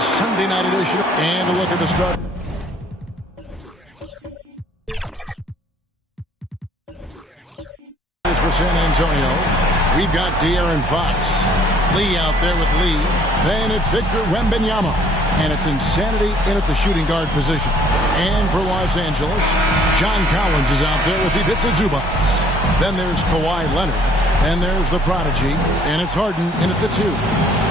Sunday night edition. And a look at the start. For San Antonio, we've got De'Aaron Fox. Lee out there with Lee. Then it's Victor Wembanyama. And it's insanity in at the shooting guard position. And for Los Angeles, John Collins is out there with Ivica Zubac. Then there's Kawhi Leonard. And there's the prodigy, and it's Harden in at the 2.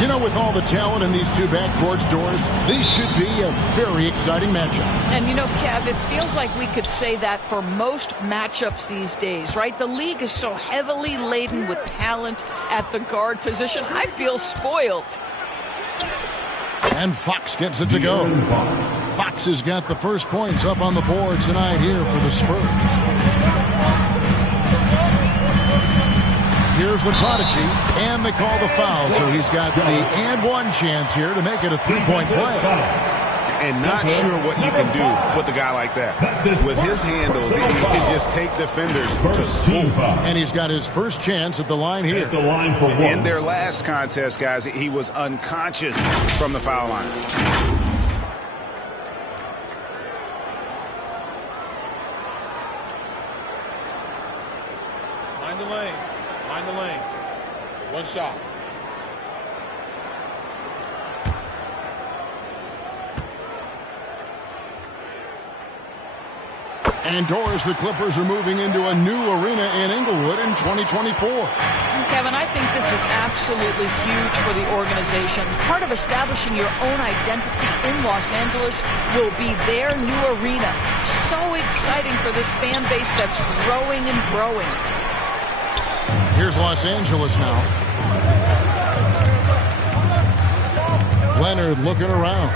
You know, with all the talent in these two backcourts, Doris, this should be a very exciting matchup. And, you know, Kev, it feels like we could say that for most matchups these days, right? The league is so heavily laden with talent at the guard position. I feel spoiled. And Fox gets it to go. Fox has got the first points up on the board tonight here for the Spurs. Here's the prodigy, and they call the foul, so he's got the and one chance here to make it a three-point play. And not sure what you can do with a guy like that. With his handles, he can just take defenders to school. And he's got his first chance at the line here. In their last contest, guys, he was unconscious from the foul line. Mind the lanes. Mind the lanes. One shot. And Doris, the Clippers are moving into a new arena in Inglewood in 2024. Kevin, I think this is absolutely huge for the organization. Part of establishing your own identity in Los Angeles will be their new arena. So exciting for this fan base that's growing and growing. Here's Los Angeles now. Leonard looking around.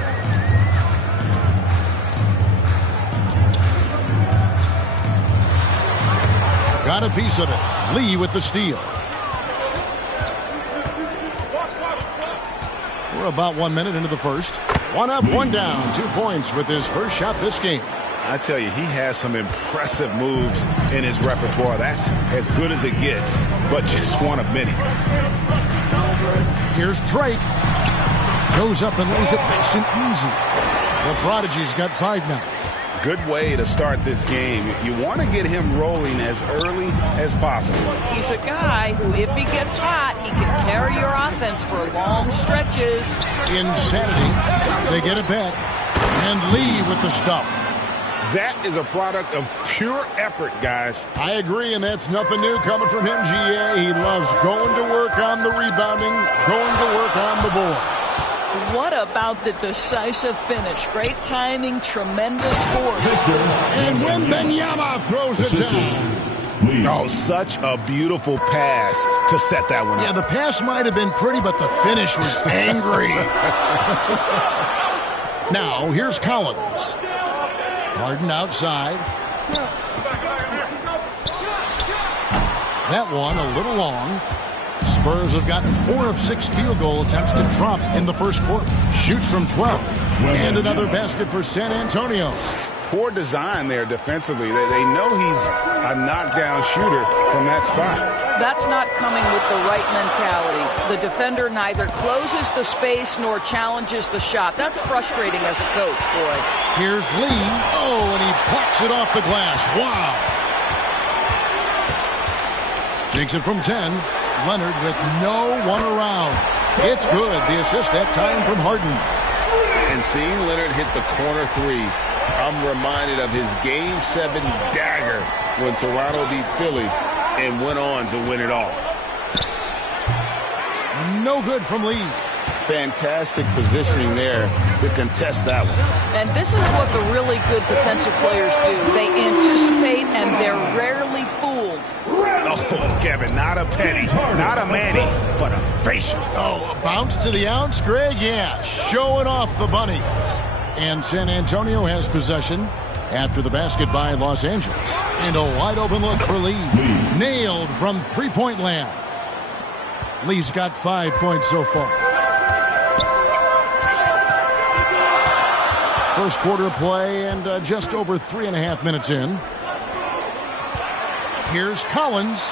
Got a piece of it. Lee with the steal. We're about 1 minute into the first. One up, one down. 2 points with his first shot this game. I tell you, he has some impressive moves in his repertoire. That's as good as it gets, but just one of many. Here's Drake. Goes up and lays it nice and easy. The prodigy's got 5 now. Good way to start this game. You want to get him rolling as early as possible. He's a guy who, if he gets hot, he can carry your offense for long stretches. Insanity. They get it back. And Lee with the stuff. That is a product of pure effort, guys. I agree, and that's nothing new coming from him, GA. He loves going to work on the rebounding, going to work on the board. What about the decisive finish? Great timing, tremendous force. And Wembanyama throws it down. Oh, such a beautiful pass to set that one up. Yeah, the pass might have been pretty, but the finish was angry. Now, here's Collins. Harden outside. That one a little long. Spurs have gotten 4 of 6 field goal attempts to drop in the first quarter. Shoots from 12. And another basket for San Antonio. Poor design there defensively. They know he's a knockdown shooter from that spot. That's not coming with the right mentality. The defender neither closes the space nor challenges the shot. That's frustrating as a coach, boy. Here's Lee. Oh, and he plucks it off the glass. Wow. Takes it from 10. Leonard with no one around. It's good. The assist that time from Harden. And seeing Leonard hit the corner 3, I'm reminded of his Game 7 dagger when Toronto beat Philly and went on to win it all. No good from Lee. Fantastic positioning there to contest that one. And this is what the really good defensive players do. They anticipate and they're rarely fooled. Oh, Kevin, not a penny, not a Manny, but a facial. Oh, a bounce to the ounce, Greg? Yeah, showing off the bunnies. And San Antonio has possession after the basket by Los Angeles. And a wide open look for Lee. Nailed from three-point land. Lee's got 5 points so far. First quarter of play and just over 3.5 minutes in. Here's Collins.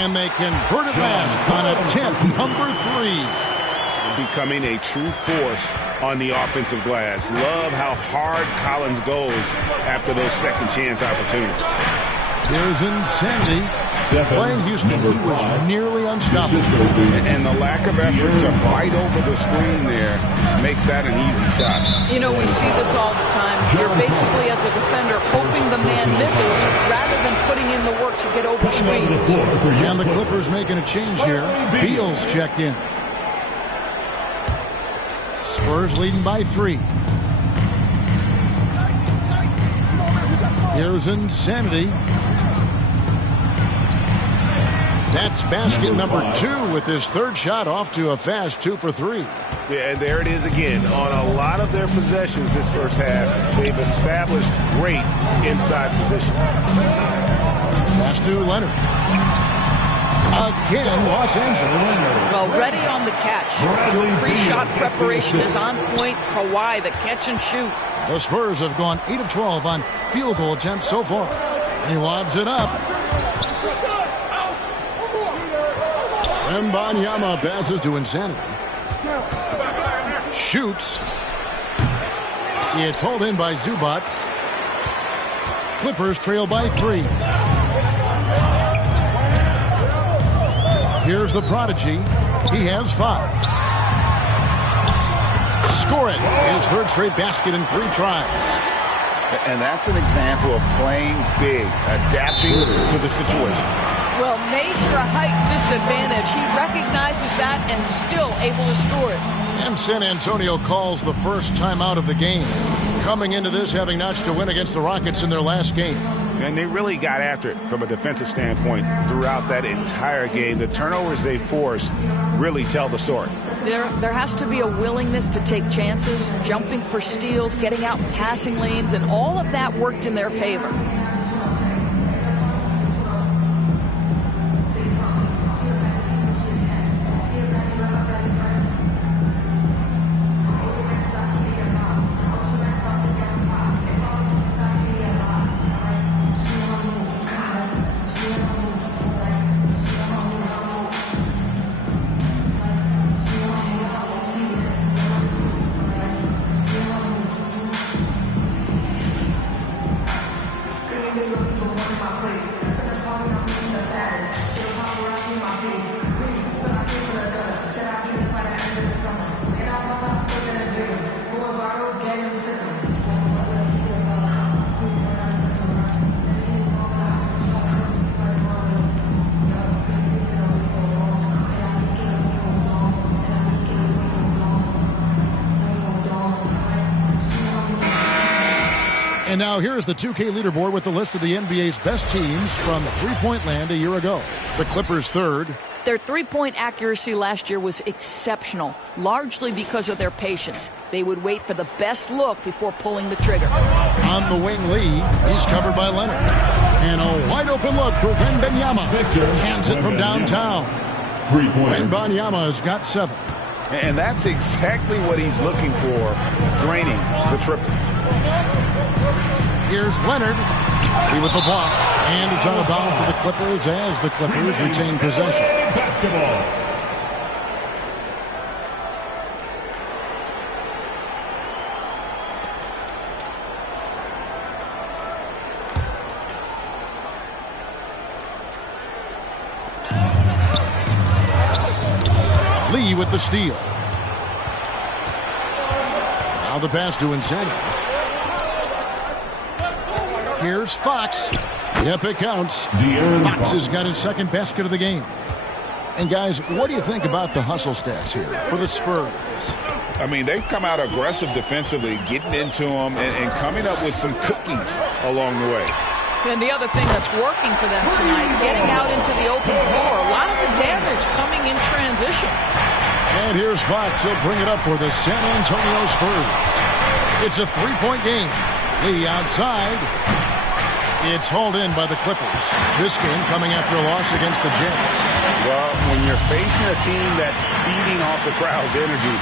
And they convert it last on attempt number 3. Becoming a true force on the offensive glass. Love how hard Collins goes after those second chance opportunities. Here's Insanity. Playing Houston, he was nearly unstoppable. And the lack of effort to fight over the screen there makes that an easy shot. You know, we see this all the time. You're basically, as a defender, hoping the man misses rather than putting in the work to get over screens. And the Clippers making a change here. Beals checked in. Spurs leading by 3. Here's Insanity. That's basket number 2 with his third shot off to a fast 2 for 3. Yeah, and there it is again. On a lot of their possessions this first half, they've established great inside position. Pass to Leonard. Again, Los Angeles. Well, ready on the catch. Your pre-shot preparation is on point. Kawhi, the catch and shoot. The Spurs have gone 8 of 12 on field goal attempts so far. He lobs it up. Wembanyama passes to Insanity. Shoots. It's hauled in by Zubac. Clippers trail by 3. Here's the prodigy. He has 5. Score it. His third straight basket in 3 tries. And that's an example of playing big, adapting to the situation. Well, major height disadvantage. He recognizes that and still able to score it. And San Antonio calls the first timeout of the game. Coming into this having notched a win against the Rockets in their last game. And they really got after it from a defensive standpoint throughout that entire game. The turnovers they forced really tell the story. There has to be a willingness to take chances, jumping for steals, getting out in passing lanes, and all of that worked in their favor. And now here's the 2K leaderboard with the list of the NBA's best teams from three-point land a year ago. The Clippers third. Their three-point accuracy last year was exceptional, largely because of their patience. They would wait for the best look before pulling the trigger. On the wing, Lee. He's covered by Leonard. And a wide-open look for Wembanyama. Hands it from downtown. Wembanyama has got 7. And that's exactly what he's looking for, draining the triple. Here's Leonard. He with the block. And is out of bounds to the Clippers as the Clippers retain possession. Basketball. Lee with the steal. Now the pass to Insanity. Here's Fox. Yep, it counts. Fox has got his second basket of the game. And guys, what do you think about the hustle stats here for the Spurs? I mean, they've come out aggressive defensively, getting into them and coming up with some cookies along the way. And the other thing that's working for them tonight, getting out into the open floor. A lot of the damage coming in transition. And here's Fox. He'll bring it up for the San Antonio Spurs. It's a three-point game. Lee outside. It's hauled in by the Clippers. This game coming after a loss against the Jazz. Well, when you're facing a team that's feeding off the crowd's energy,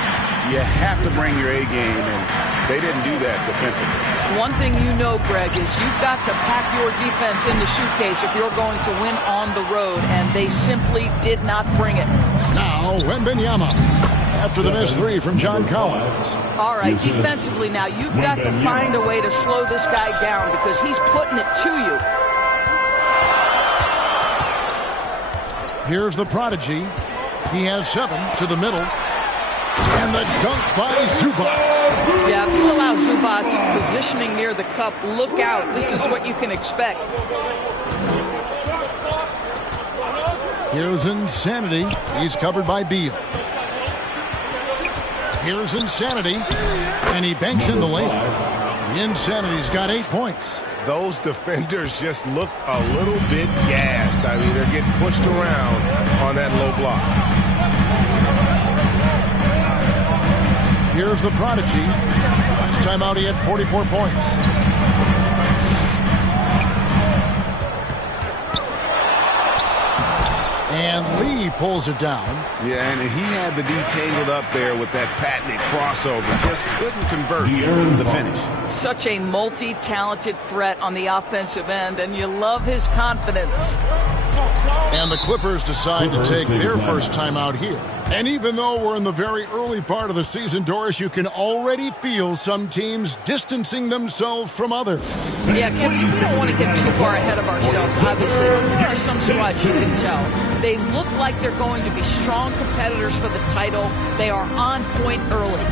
you have to bring your A game, and they didn't do that defensively. One thing you know, Greg, is you've got to pack your defense in the suitcase if you're going to win on the road, and they simply did not bring it. Now, Wembanyama. After the missed three from John Collins. All right, defensively now, you've got to find a way to slow this guy down because he's putting it to you. Here's the prodigy. He has 7 to the middle. And the dunk by Zubac. Yeah, if you allow Zubac's positioning near the cup, look out. This is what you can expect. Here's Insanity. He's covered by Beal. Here's Insanity, and he banks in the lane. Insanity's got 8 points. Those defenders just look a little bit gassed. I mean, they're getting pushed around on that low block. Here's the prodigy. Last time out, he had 44 points. And Lee pulls it down. Yeah, and he had the D tangled up there with that patented crossover. Just couldn't convert the finish. Such a multi-talented threat on the offensive end, and you love his confidence. And the Clippers decide to take their first time out here. And even though we're in the very early part of the season, Doris, you can already feel some teams distancing themselves from others. Yeah, Kevin, we don't want to get too far ahead of ourselves, obviously. There are some squads you can tell. They look like they're going to be strong competitors for the title. They are on point early.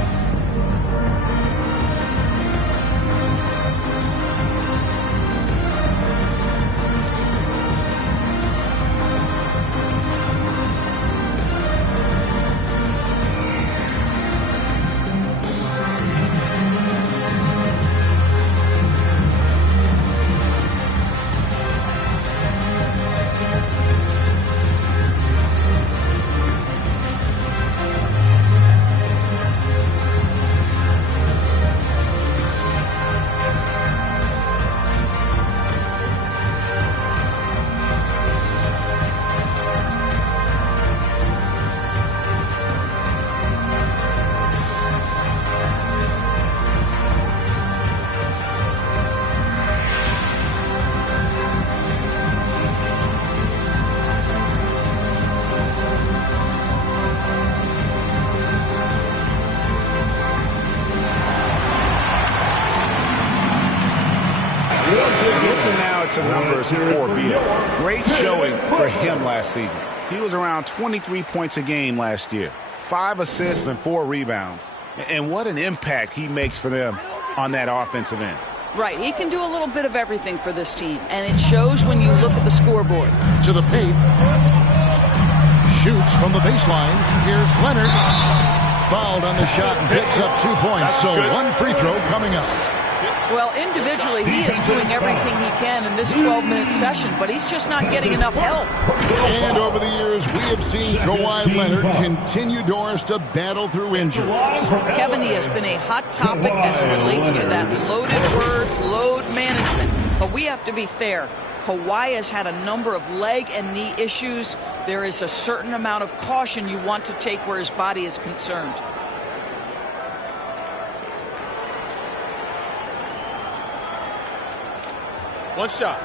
Numbers for Beal. Great showing for him last season. He was around 23 points a game last year, 5 assists and 4 rebounds. And what an impact he makes for them on that offensive end. Right, he can do a little bit of everything for this team, and it shows when you look at the scoreboard. To the paint. Shoots from the baseline. Here's Leonard. Fouled on the shot and picks up 2 points. So one free throw coming up. Well, individually, he is doing everything he can in this 12-minute session, but he's just not getting enough help. And over the years, we have seen Kawhi Leonard continue, Doris, to battle through injuries. Kevin, he has been a hot topic as it relates to that loaded word, load management. But we have to be fair. Kawhi has had a number of leg and knee issues. There is a certain amount of caution you want to take where his body is concerned. One shot.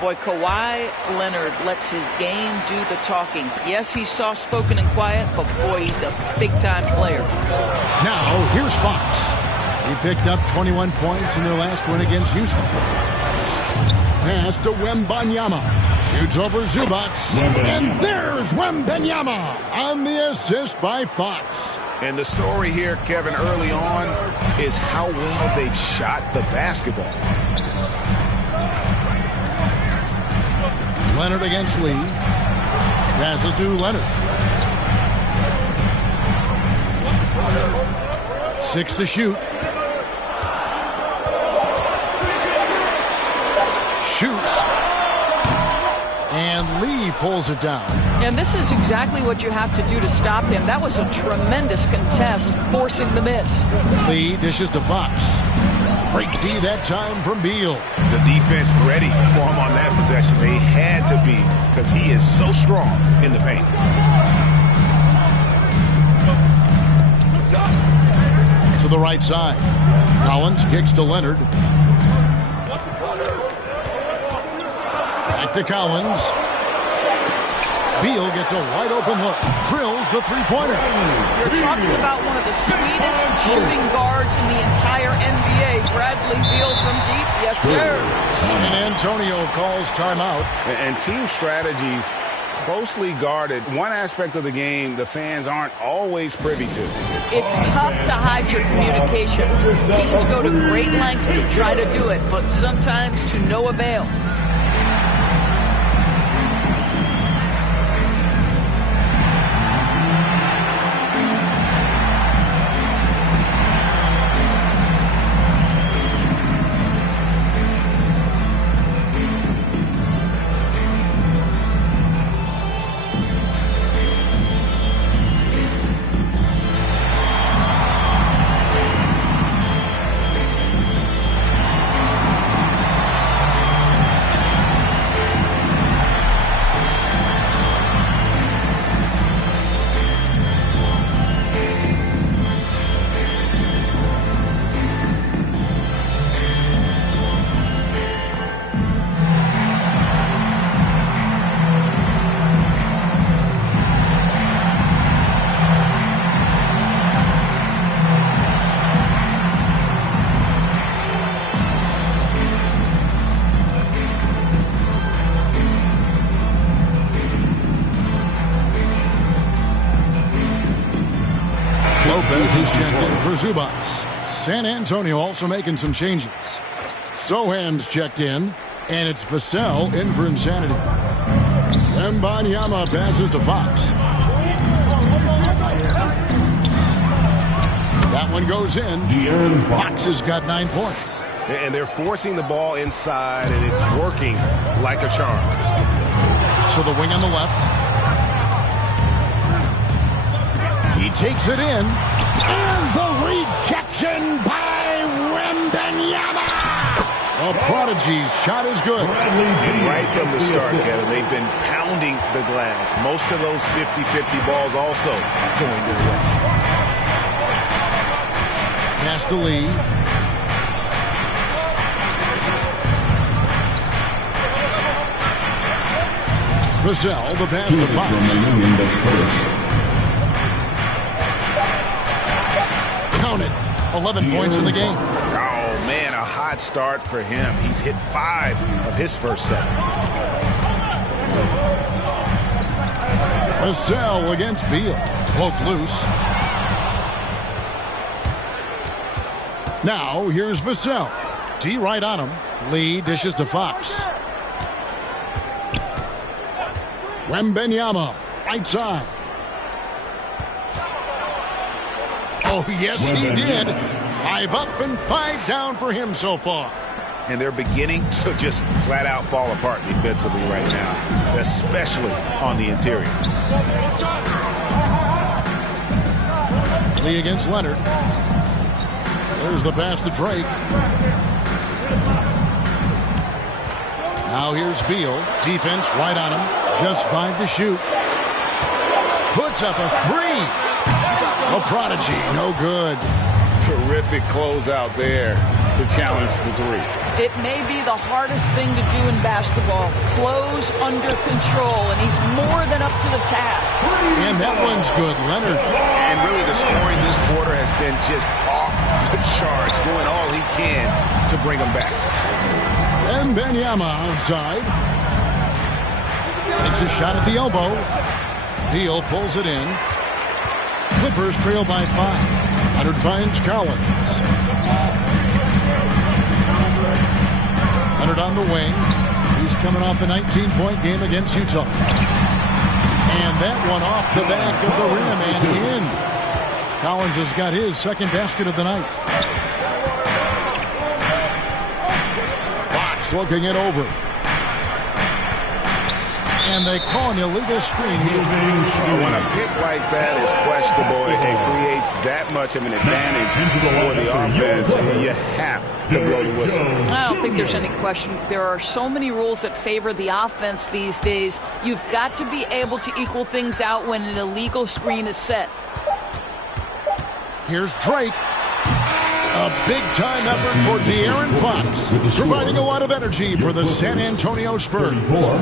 Boy, Kawhi Leonard lets his game do the talking. Yes, he's soft-spoken and quiet, but boy, he's a big-time player. Now, here's Fox. He picked up 21 points in their last win against Houston. Pass to Wembanyama. Shoots over Zubac. And there's Wembanyama on the assist by Fox. And the story here, Kevin, early on is how well they've shot the basketball. Leonard against Lee. Passes to Leonard. 6 to shoot. Shoots. And Lee pulls it down. And this is exactly what you have to do to stop him. That was a tremendous contest, forcing the miss. Lee dishes to Fox. Break D that time from Beal. The defense ready for him on that possession. They had to be, because he is so strong in the paint. To the right side. Collins kicks to Leonard. Back to Collins. Beal gets a wide open look. Drills the three-pointer. You're talking about one of the sweetest shooting guards in the entire NBA. Bradley Beal from deep. Yes, sir. San Antonio calls timeout. And team strategies closely guarded. One aspect of the game the fans aren't always privy to. It's tough to hide your communications. Teams go to great lengths to try to do it, but sometimes to no avail. Lopez is checked in for Zubats. San Antonio also making some changes. Sohan's checked in, and it's Vassell in for Insanity. Wembanyama passes to Fox. That one goes in. Fox has got 9 points. And they're forcing the ball inside, and it's working like a charm. To the wing on the left. He takes it in. And the rejection by Wembanyama. A prodigy's shot is good. And right from the start, Kevin, they've been pounding the glass. Most of those 50-50 balls also going their way. Pass to Lee. Vassell, the pass to Fox. Count it. 11 points in the game. Oh, man, a hot start for him. He's hit 5 of his first 7. Vassell against Beal. Poked loose. Now, here's Vassell. D right on him. Lee dishes to Fox. Wembanyama, right side. Oh, yes, he did. 5 up and 5 down for him so far. And they're beginning to just flat out fall apart defensively right now, especially on the interior. Lee against Leonard. There's the pass to Drake. Now here's Beal. Defense right on him. Just 5 to shoot. Puts up a 3. A prodigy, no good. Terrific closeout there to challenge the 3. It may be the hardest thing to do in basketball. Close under control, and he's more than up to the task. And that one's good, Leonard. And really the scoring this quarter has been just off the charts, doing all he can to bring them back. Wembanyama outside. Takes a shot at the elbow. Beal pulls it in. Clippers trail by 5. Leonard finds Collins. Leonard on the wing. He's coming off a 19-point game against Utah. And that one off the back of the rim and in. Collins has got his second basket of the night. Fox looking it over. And they call an illegal screen here. When a pick like that is questionable, it creates that much of an advantage for the offense. You have to blow the whistle. I don't think there's any question. There are so many rules that favor the offense these days. You've got to be able to equal things out when an illegal screen is set. Here's Drake. A big-time effort for De'Aaron Fox, providing a lot of energy for the San Antonio Spurs.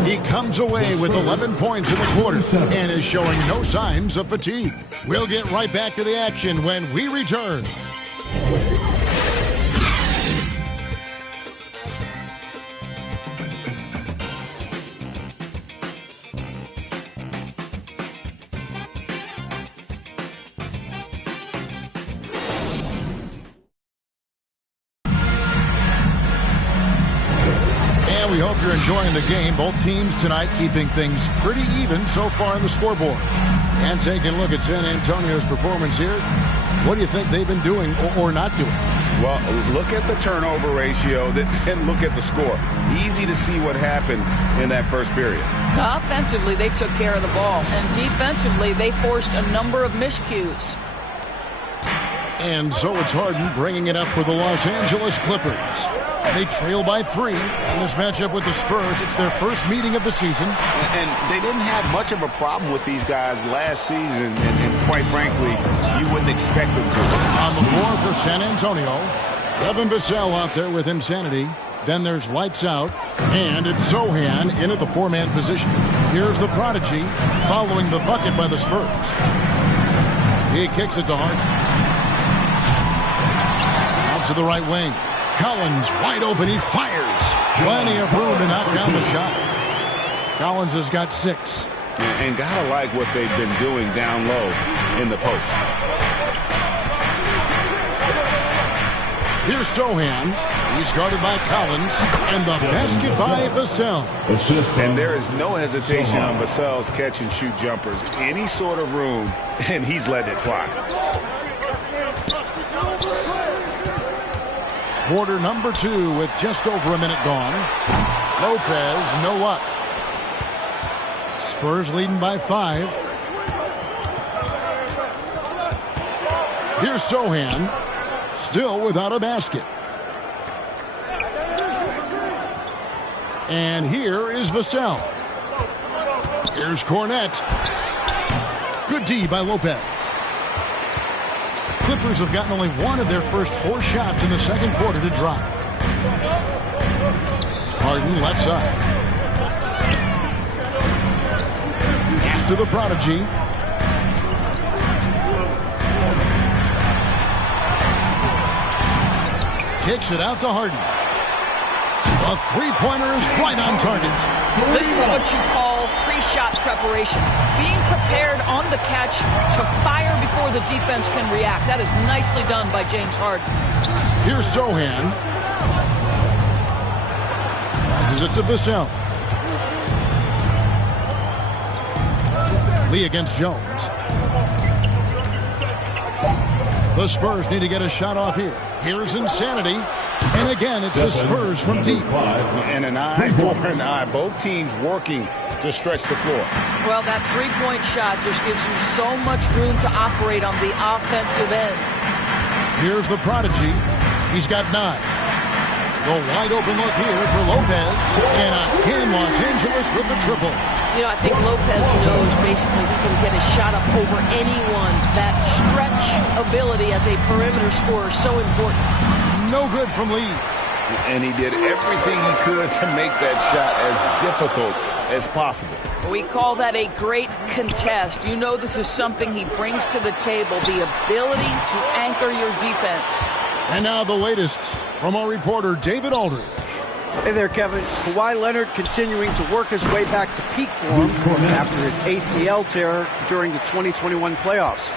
He comes away with 11 points in the quarter and is showing no signs of fatigue. We'll get right back to the action when we return. We hope you're enjoying the game. Both teams tonight keeping things pretty even so far on the scoreboard. And taking a look at San Antonio's performance here, what do you think they've been doing or not doing? Well, look at the turnover ratio, then look at the score. Easy to see what happened in that first period. Offensively, they took care of the ball. And defensively, they forced a number of miscues. And so it's Harden bringing it up for the Los Angeles Clippers. They trail by 3 in this matchup with the Spurs. It's their first meeting of the season. And they didn't have much of a problem with these guys last season, and quite frankly, you wouldn't expect them to. On the floor for San Antonio, Devin Vassell out there with Insanity. Then there's Lights Out, and it's Sochan in at the 4-man position. Here's the Prodigy following the bucket by the Spurs. He kicks it to Harden. Out to the right wing. Collins wide open. He fires. Plenty of room to knock down the shot. Collins has got 6. And gotta like what they've been doing down low in the post. Here's Sochan. He's guarded by Collins. And the basket by Vassell. And there is no hesitation on Vassell's catch-and-shoot jumpers. Any sort of room, and he's letting it fly. Quarter number 2 with just over a minute gone. Lopez, no luck. Spurs leading by 5. Here's Sochan, still without a basket. And here is Vassell. Here's Cornette. Good D by Lopez. Clippers have gotten only 1 of their first 4 shots in the second quarter to drop. Harden left side. Pass to the Prodigy. Kicks it out to Harden. The three-pointer is right on target. This is what you call pre-shot preparation. Being prepared on the catch to fire before the defense can react. That is nicely done by James Harden. Here's Sochan. Passes it to Vassell. Lee against Jones. The Spurs need to get a shot off here. Here's Insanity. And again, it's the Spurs from deep. And an eye for an eye. Both teams working to stretch the floor. Well, that three-point shot just gives you so much room to operate on the offensive end. Here's the Prodigy. He's got 9. The wide open look here for Lopez. And again, Los Angeles with the triple. You know, I think Lopez knows basically he can get a shot up over anyone. That stretch ability as a perimeter scorer is so important. No good from Lee. And he did everything he could to make that shot as difficult as possible. We call that a great contest. You know this is something he brings to the table, the ability to anchor your defense. And now the latest from our reporter, David Aldridge. Hey there, Kevin. Kawhi Leonard continuing to work his way back to peak form after his ACL tear during the 2021 playoffs.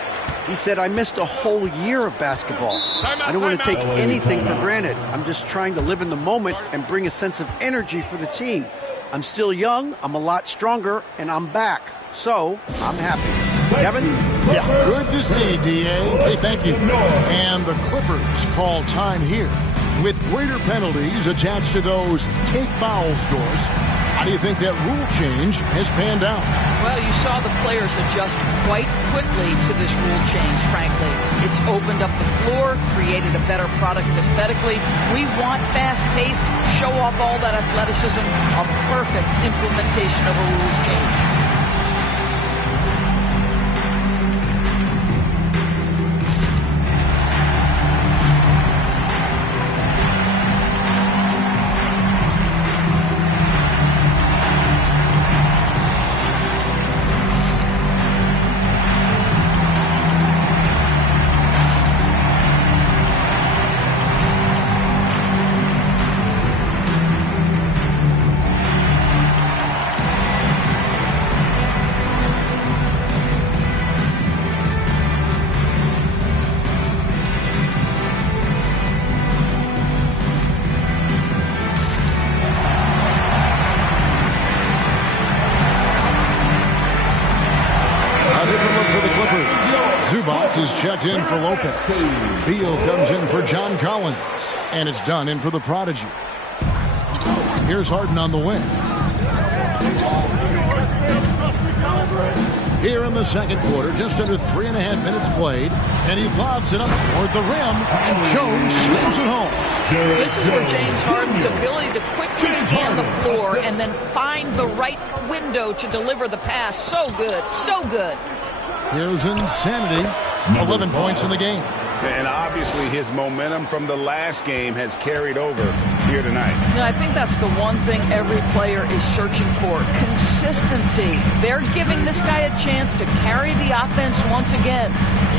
He said, I missed a whole year of basketball. I don't want to take anything for granted. I'm just trying to live in the moment and bring a sense of energy for the team. I'm still young, I'm a lot stronger, and I'm back. So, I'm happy. Kevin? Yeah, good to see, D.A. Hey, thank you. And the Clippers call time here with greater penalties attached to those take foul scores. How do you think that rule change has panned out? Well, you saw the players adjust quite quickly to this rule change, frankly. It's opened up the floor, created a better product aesthetically. We want fast pace, show off all that athleticism, a perfect implementation of a rules change. Zubac is checked in for Lopez. Beal comes in for John Collins. And it's done in for the prodigy. Here's Harden on the wing. Here in the second quarter, just under 3.5 minutes played. And he lobs it up toward the rim. And Jones slams it home. This is where James Harden's ability to quickly scan the floor and then find the right window to deliver the pass. So good. So good. Here's Insanity. 11 points in the game. And obviously his momentum from the last game has carried over here tonight. You know, I think that's the one thing every player is searching for. Consistency. They're giving this guy a chance to carry the offense once again.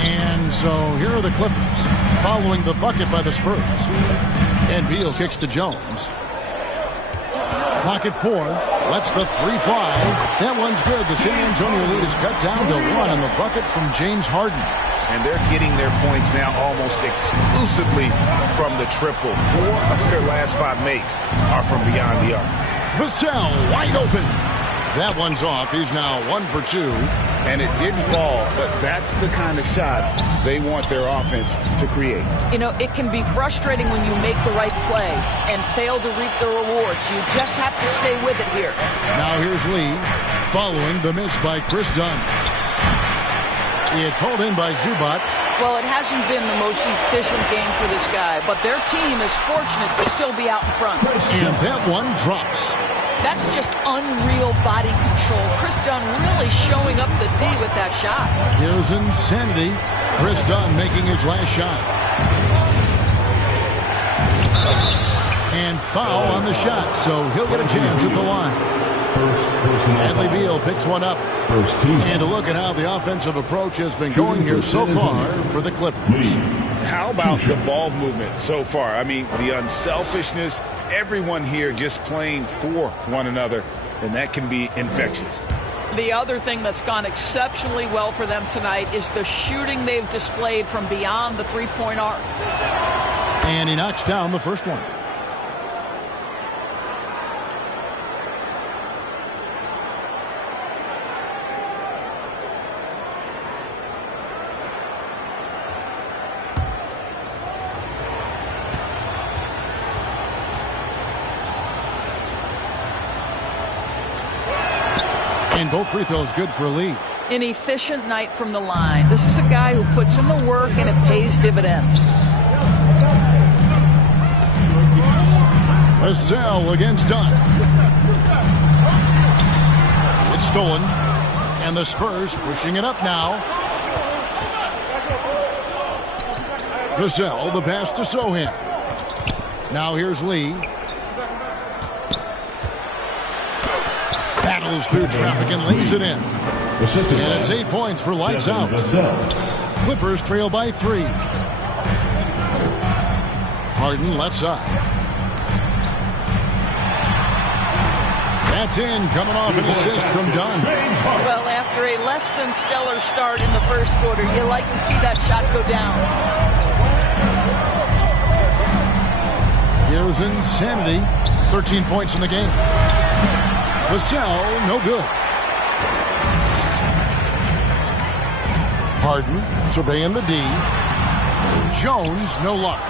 And so here are the Clippers following the bucket by the Spurs. And Beal kicks to Jones. Clock at 4. Lets the 3 fly. That one's good. The San Antonio lead is cut down to 1 on the bucket from James Harden. And they're getting their points now almost exclusively from the triple. 4 of their last 5 makes are from beyond the arc. Vassell wide open. That one's off. He's now 1 for 2. And it didn't fall, but that's the kind of shot they want their offense to create. You know, it can be frustrating when you make the right play and fail to reap the rewards. You just have to stay with it here. Now here's Lee following the miss by Chris Dunn. It's hauled in by Zubac. Well, it hasn't been the most efficient game for this guy, but their team is fortunate to still be out in front. And that one drops. That's just unreal body control. Chris Dunn really showing up the D with that shot. Here's Insanity. Chris Dunn making his last shot. And foul on the shot, so he'll get a chance at the line. Bradley Beal picks one up. And a look at how the offensive approach has been going here so far for the Clippers. How about the ball movement so far? I mean, the unselfishness, everyone here just playing for one another, and that can be infectious. The other thing that's gone exceptionally well for them tonight is the shooting they've displayed from beyond the three-point arc. And he knocks down the first one. And both free throws good for Lee. An efficient night from the line. This is a guy who puts in the work and it pays dividends. Vassell against Dunn. It's stolen. And the Spurs pushing it up now. Vassell, the pass to Sohan. Now here's Lee. Battles through traffic and lays it in. And it's 8 points for lights out. Clippers trail by 3. Harden left side. That's in, coming off an assist from Dunn. Well, after a less than stellar start in the first quarter, you like to see that shot go down. Here's Insanity. 13 points in the game. Vassell, no good. Harden surveying the D. Jones, no luck.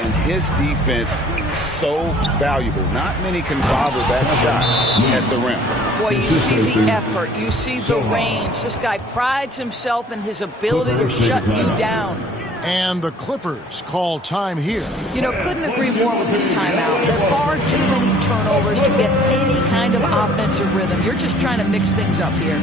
and his defense so valuable. Not many can bother that shot at the rim. Boy, you see the effort. You see the range. This guy prides himself in his ability to shut you down. And the Clippers call time here. You know, couldn't agree more with his timeout. There are far too many turnovers to get any kind of offensive rhythm. You're just trying to mix things up here.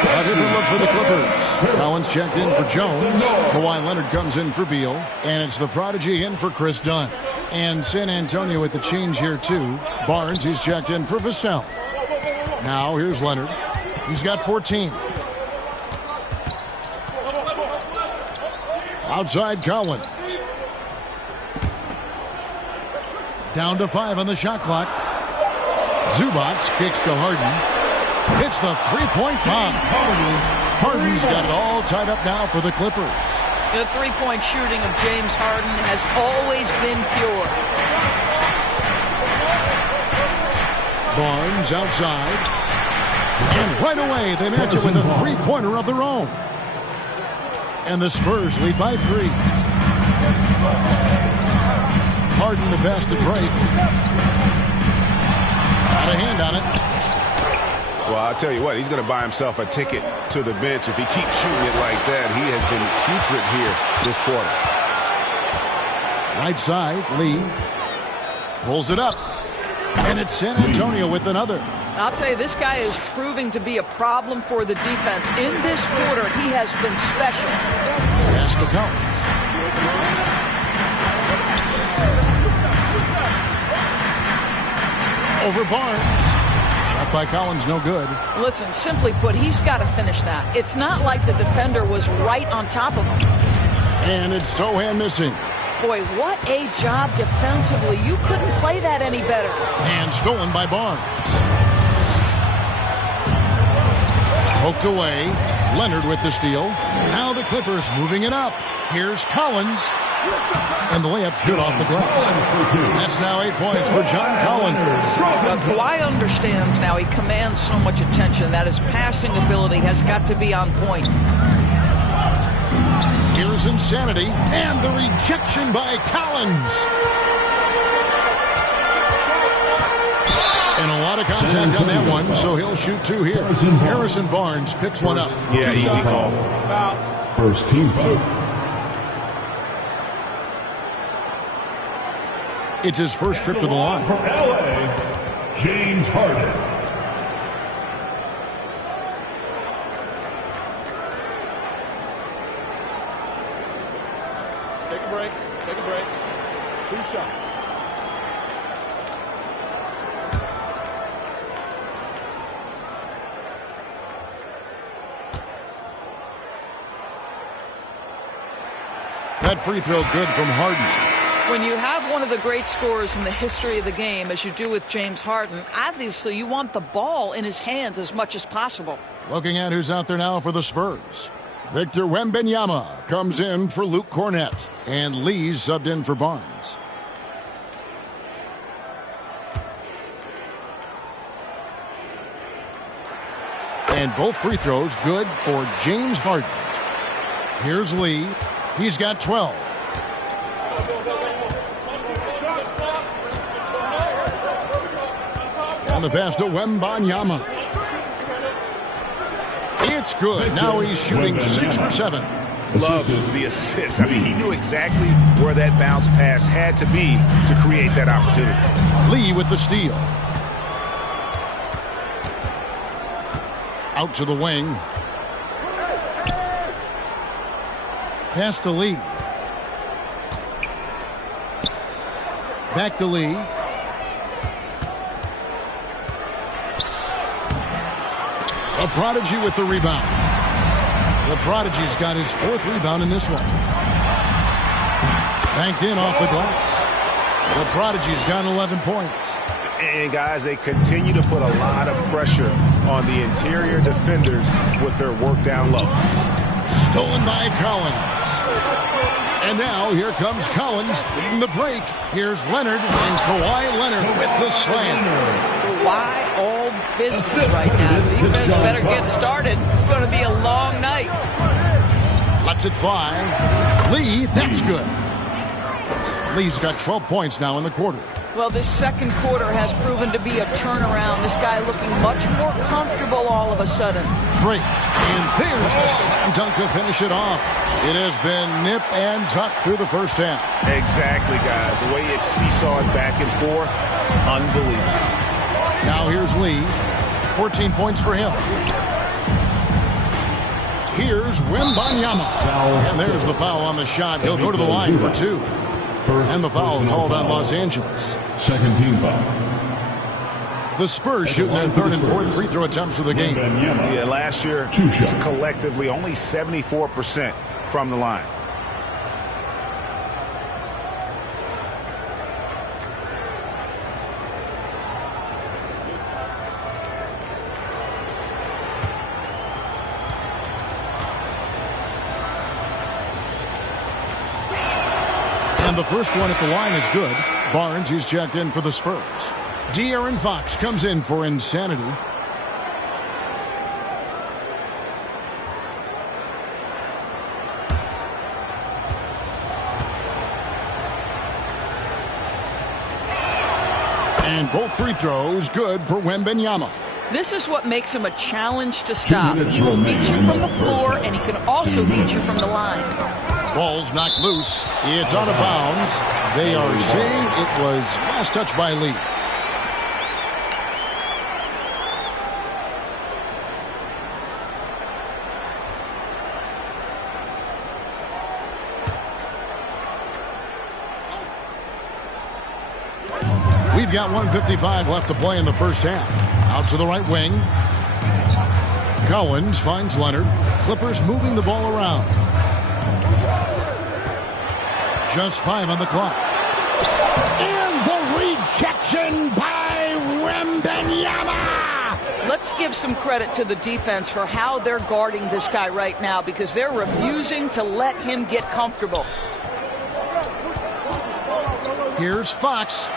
A different look for the Clippers. Collins checked in for Jones. Kawhi Leonard comes in for Beal. And it's the prodigy in for Chris Dunn. And San Antonio with the change here, too. Barnes, he's checked in for Vassell. Now, here's Leonard. He's got 14. Outside Collins. Down to 5 on the shot clock. Zubac kicks to Harden. Hits the three-point bomb. Harden's got it all tied up now for the Clippers. The three-point shooting of James Harden has always been pure. Barnes outside. And right away, they match it with a three-pointer of their own. And the Spurs lead by 3. Harden the pass to Drake. Got a hand on it. Well, I'll tell you what, he's going to buy himself a ticket to the bench if he keeps shooting it like that. He has been putrid here this quarter. Right side, Lee pulls it up. And it's San Antonio with another. I'll tell you, this guy is proving to be a problem for the defense. In this quarter, he has been special. Pass to Collins. Over Barnes. Shot by Collins, no good. Listen, simply put, he's got to finish that. It's not like the defender was right on top of him. And it's Sohan missing. Boy, what a job defensively. You couldn't play that any better. And stolen by Barnes. Poked away. Leonard with the steal. Now the Clippers moving it up. Here's Collins. And the layup's good off the glass. That's now 8 points for John Collins. Kawhi understands now. He commands so much attention that his passing ability has got to be on point. Here's insanity. And the rejection by Collins. And a lot of contact on that one, so he'll shoot 2 here. Harrison Barnes picks one up. Yeah, easy call. First team foul. It's his first trip to the line. For LA, James Harden. Take a break. Take a break. 2 shots. That free throw good from Harden. When you have one of the great scorers in the history of the game, as you do with James Harden, obviously you want the ball in his hands as much as possible. Looking at who's out there now for the Spurs. Victor Wembanyama comes in for Luke Cornett. And Lee's subbed in for Barnes. And both free throws good for James Harden. Here's Lee. He's got 12. And the pass to Wembanyama. It's good. Now he's shooting 6 for 7. Love the assist. I mean, he knew exactly where that bounce pass had to be to create that opportunity. Lee with the steal. Out to the wing. Pass to Lee. Back to Lee. A Prodigy with the rebound. The Prodigy's got his 4th rebound in this one. Banked in off the glass. The Prodigy's got 11 points. And guys, they continue to put a lot of pressure on the interior defenders with their work down low. Stolen by Collins. And now here comes Collins leading the break. Here's Leonard and Kawhi Leonard with the slam. Kawhi all business right now. Defense better get started. It's going to be a long night. Lets it fly. Lee, that's good. Lee's got 12 points now in the quarter. Well, this second quarter has proven to be a turnaround. This guy looking much more comfortable all of a sudden. Drake, and there's the slam dunk to finish it off. It has been nip and tuck through the first half. Exactly, guys. The way it's seesawed back and forth, unbelievable. Now here's Lee. 14 points for him. Here's Wembanyama. And there's the foul on the shot. He'll go to the line for 2. And the foul called on Los Angeles. Second team foul. The Spurs shooting their 3rd and 4th free throw attempts of the game. Yeah, last year, collectively, only 74% from the line. And the first one at the line is good. Barnes, he's checked in for the Spurs. De'Aaron Fox comes in for Insanity. And both free throws good for Wembanyama. This is what makes him a challenge to stop. He will beat you from the floor, and he can also beat you from the line. Ball's knocked loose. It's out of bounds. They are saying it was last touch by Lee. We've got 1:55 left to play in the first half. Out to the right wing. Collins finds Leonard. Clippers moving the ball around. Just 5 on the clock. And the rejection by Wembanyama. Let's give some credit to the defense for how they're guarding this guy right now, because they're refusing to let him get comfortable. Here's Fox.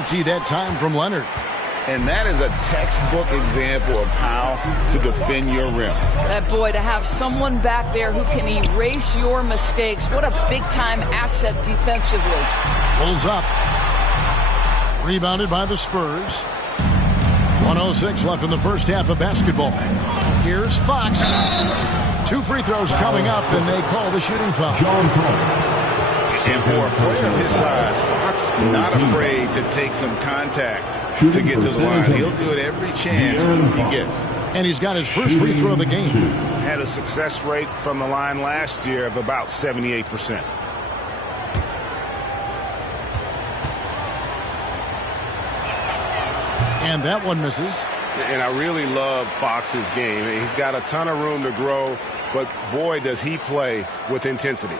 Great D that time from Leonard. And that is a textbook example of how to defend your rim. That boy, to have someone back there who can erase your mistakes. What a big-time asset defensively. Pulls up. Rebounded by the Spurs. 1:06 left in the first half of basketball. Here's Fox. 2 free throws coming up, and they call the shooting foul. And for a player of his size, Fox not afraid to take some contact to get to the line. He'll do it every chance he gets. And he's got his first free throw of the game. Had a success rate from the line last year of about 78%. And that one misses. And I really love Fox's game. He's got a ton of room to grow, but boy, does he play with intensity.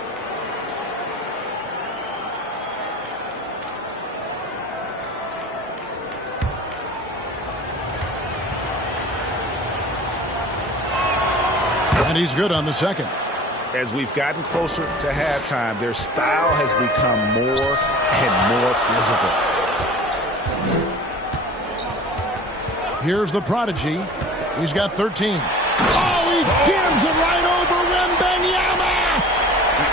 And he's good on the second. As we've gotten closer to halftime, their style has become more and more physical. Here's the Prodigy. He's got 13. Oh, he jams it right over Wembanyama!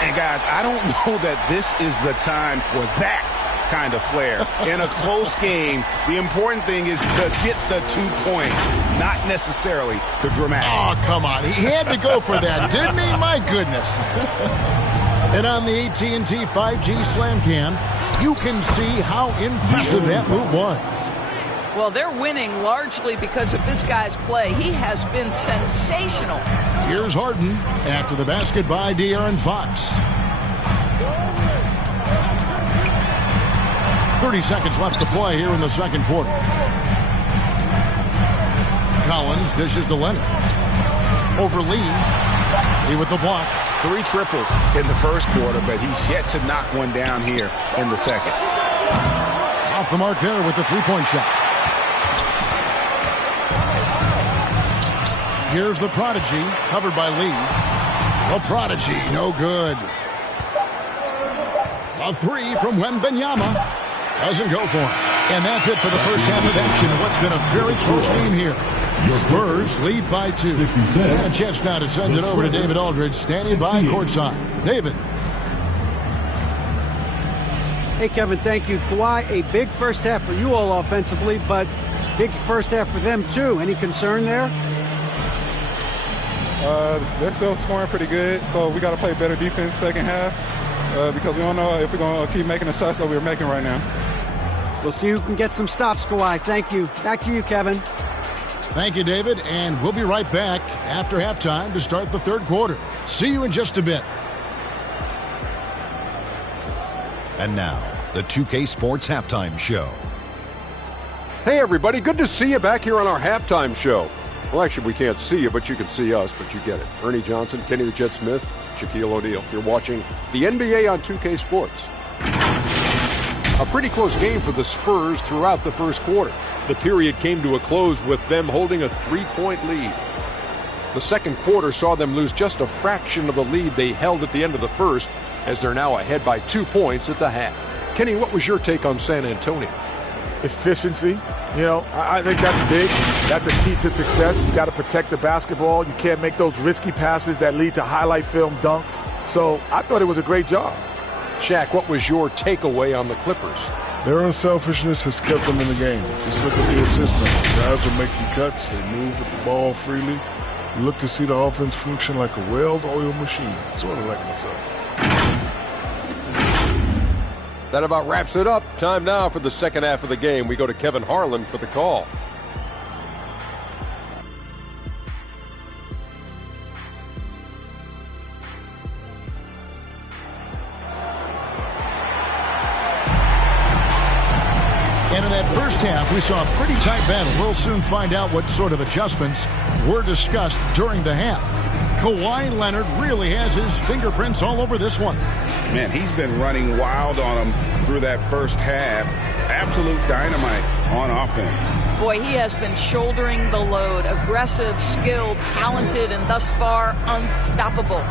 And guys, I don't know that this is the time for that. kind of flair. In a close game, the important thing is to get the 2 points, not necessarily the dramatics. Oh, come on. He had to go for that, didn't he? My goodness. And on the AT&T 5G Slam Cam, you can see how impressive that move was. Well, they're winning largely because of this guy's play. He has been sensational. Here's Harden after the basket by De'Aaron Fox. 30 seconds left to play here in the second quarter. Collins dishes to Leonard. Over Lee. Lee with the block. 3 triples in the first quarter, but he's yet to knock one down here in the second. Off the mark there with the three-point shot. Here's the Prodigy, covered by Lee. The Prodigy, no good. A 3 from Wembanyama. Doesn't go for him. And that's it for the first half of action in what's been a very close game here. Spurs lead by 2. And a chance now to send it over to David Aldridge, standing by courtside. David. Hey, Kevin, thank you. Kawhi, a big first half for you all offensively, but big first half for them, too. Any concern there? They're still scoring pretty good, so we got to play better defense second half because we don't know if we're going to keep making the shots that we're making right now. We'll see who can get some stops, Kawhi. Thank you. Back to you, Kevin. Thank you, David, and we'll be right back after halftime to start the third quarter. See you in just a bit. And now, the 2K Sports Halftime Show. Hey, everybody. Good to see you back here on our halftime show. Well, actually, we can't see you, but you can see us, but you get it. Ernie Johnson, Kenny the Jet Smith, Shaquille O'Neal. You're watching the NBA on 2K Sports. A pretty close game for the Spurs throughout the first quarter. The period came to a close with them holding a 3-point lead. The second quarter saw them lose just a fraction of the lead they held at the end of the first, as they're now ahead by 2 points at the half. Kenny, what was your take on San Antonio? Efficiency. You know, I think that's big. That's a key to success. You got to protect the basketball. You can't make those risky passes that lead to highlight film dunks. So I thought it was a great job. Shaq, what was your takeaway on the Clippers? Their unselfishness has kept them in the game. Just look at the assistants. Guys are making cuts. They move with the ball freely. You look to see the offense function like a well-oiled machine, sort of like myself. That about wraps it up. Time now for the second half of the game. We go to Kevin Harlan for the call. And in that first half, we saw a pretty tight battle. We'll soon find out what sort of adjustments were discussed during the half. Kawhi Leonard really has his fingerprints all over this one. Man, he's been running wild on him through that first half. Absolute dynamite on offense. Boy, he has been shouldering the load. Aggressive, skilled, talented, and thus far unstoppable.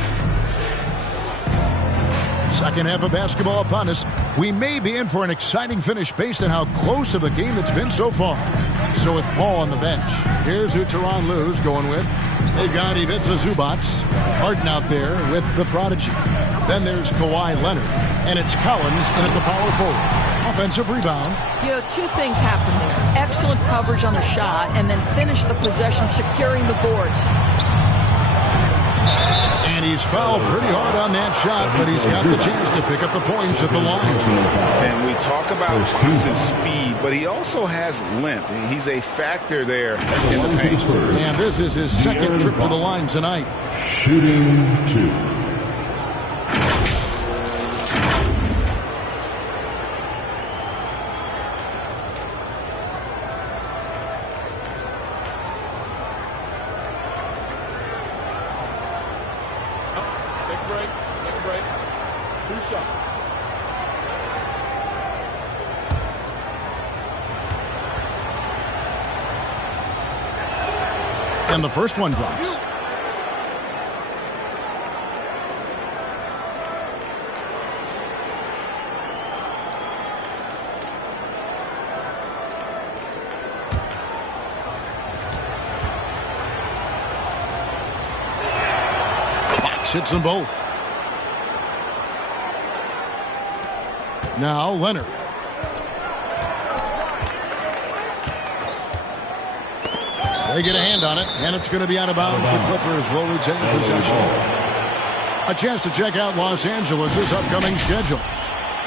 Second half of basketball upon us. We may be in for an exciting finish based on how close of a game it's been so far. So with Paul on the bench, here's who Tyronn Lue's going with. They've got Ivica Zubac, Harden out there with the Prodigy. Then there's Kawhi Leonard, and it's Collins in at the power forward. Offensive rebound. You know, two things happen there. Excellent coverage on the shot, and then finish the possession securing the boards. And he's fouled pretty hard on that shot, but he's got the chance to pick up the points at the line. And we talk about Fox's speed, but he also has length. He's a factor there in the paint. And this is his second trip to the line tonight. Shooting 2. And the first one drops. Fox hits them both. Now Leonard. They get a hand on it, and it's going to be out of bounds. The Clippers will retain possession. A chance to check out Los Angeles' upcoming schedule.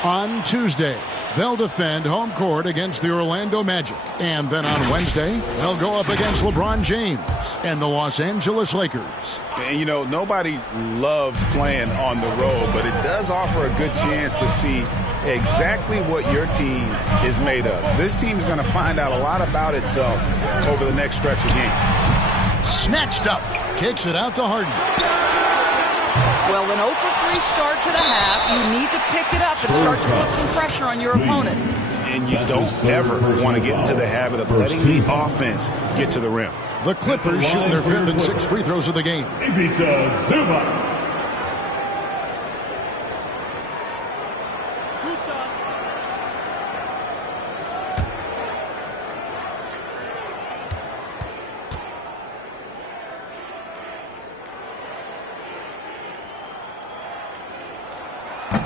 On Tuesday, they'll defend home court against the Orlando Magic. And then on Wednesday, they'll go up against LeBron James and the Los Angeles Lakers. And, you know, nobody loves playing on the road, but it does offer a good chance to see exactly what your team is made of. This team is going to find out a lot about itself over the next stretch of games. Snatched up. Kicks it out to Harden. Well, an 0-for-3 start to the half, you need to pick it up and start to put some pressure on your opponent. And you don't ever want to get into the habit of letting the offense get to the rim. The Clippers shooting their 5th and 6th free throws of the game. Ivica Zubac.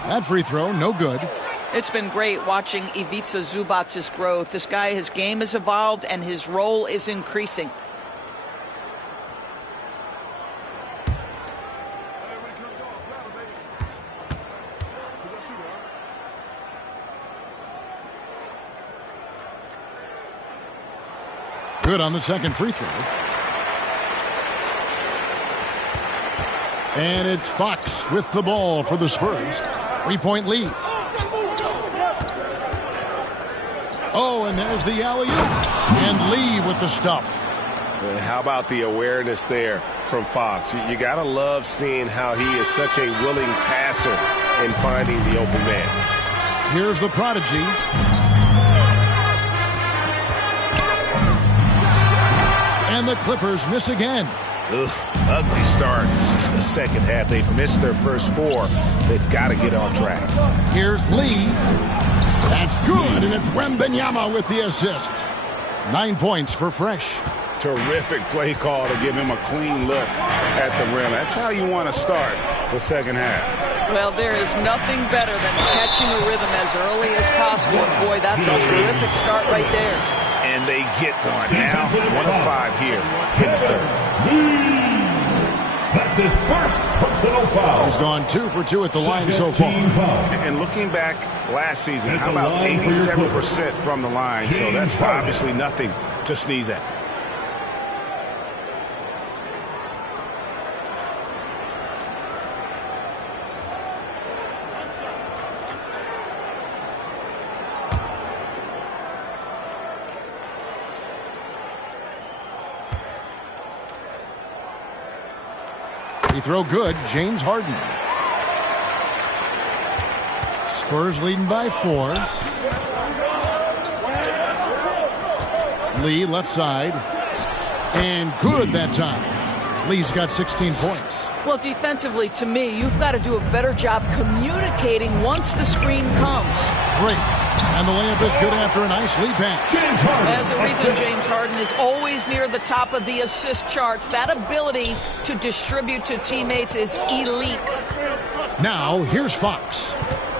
That free throw, no good. It's been great watching Ivica Zubac's growth. This guy, his game has evolved and his role is increasing. Good on the second free throw. And it's Fox with the ball for the Spurs. 3-point lead. Oh, and there's the alley-oop. And Lee with the stuff. How about the awareness there from Fox? You got to love seeing how he is such a willing passer in finding the open man. Here's the prodigy. And the Clippers miss again. Ugh, ugly start. The second half, they've missed their first 4. They've got to get on track. Here's Lee. That's good, and it's Wembanyama with the assist. 9 points for Fresh. Terrific play call to give him a clean look at the rim. That's how you want to start the second half. Well, there is nothing better than catching a rhythm as early as possible. And boy, that's a terrific start right there. And they get one. Now 1 of 5 here in the third. That's his first personal foul. He's gone 2 for 2 at the line so far. And looking back last season, how about 87% from the line? So that's obviously nothing to sneeze at. Free throw good, James Harden. Spurs leading by 4. Lee left side. And good that time. Lee's got 16 points. Well, defensively, to me, you've got to do a better job communicating once the screen comes. Great. And the layup is good after a nice lead pass. There's a reason James Harden is always near the top of the assist charts. That ability to distribute to teammates is elite. Now, here's Fox.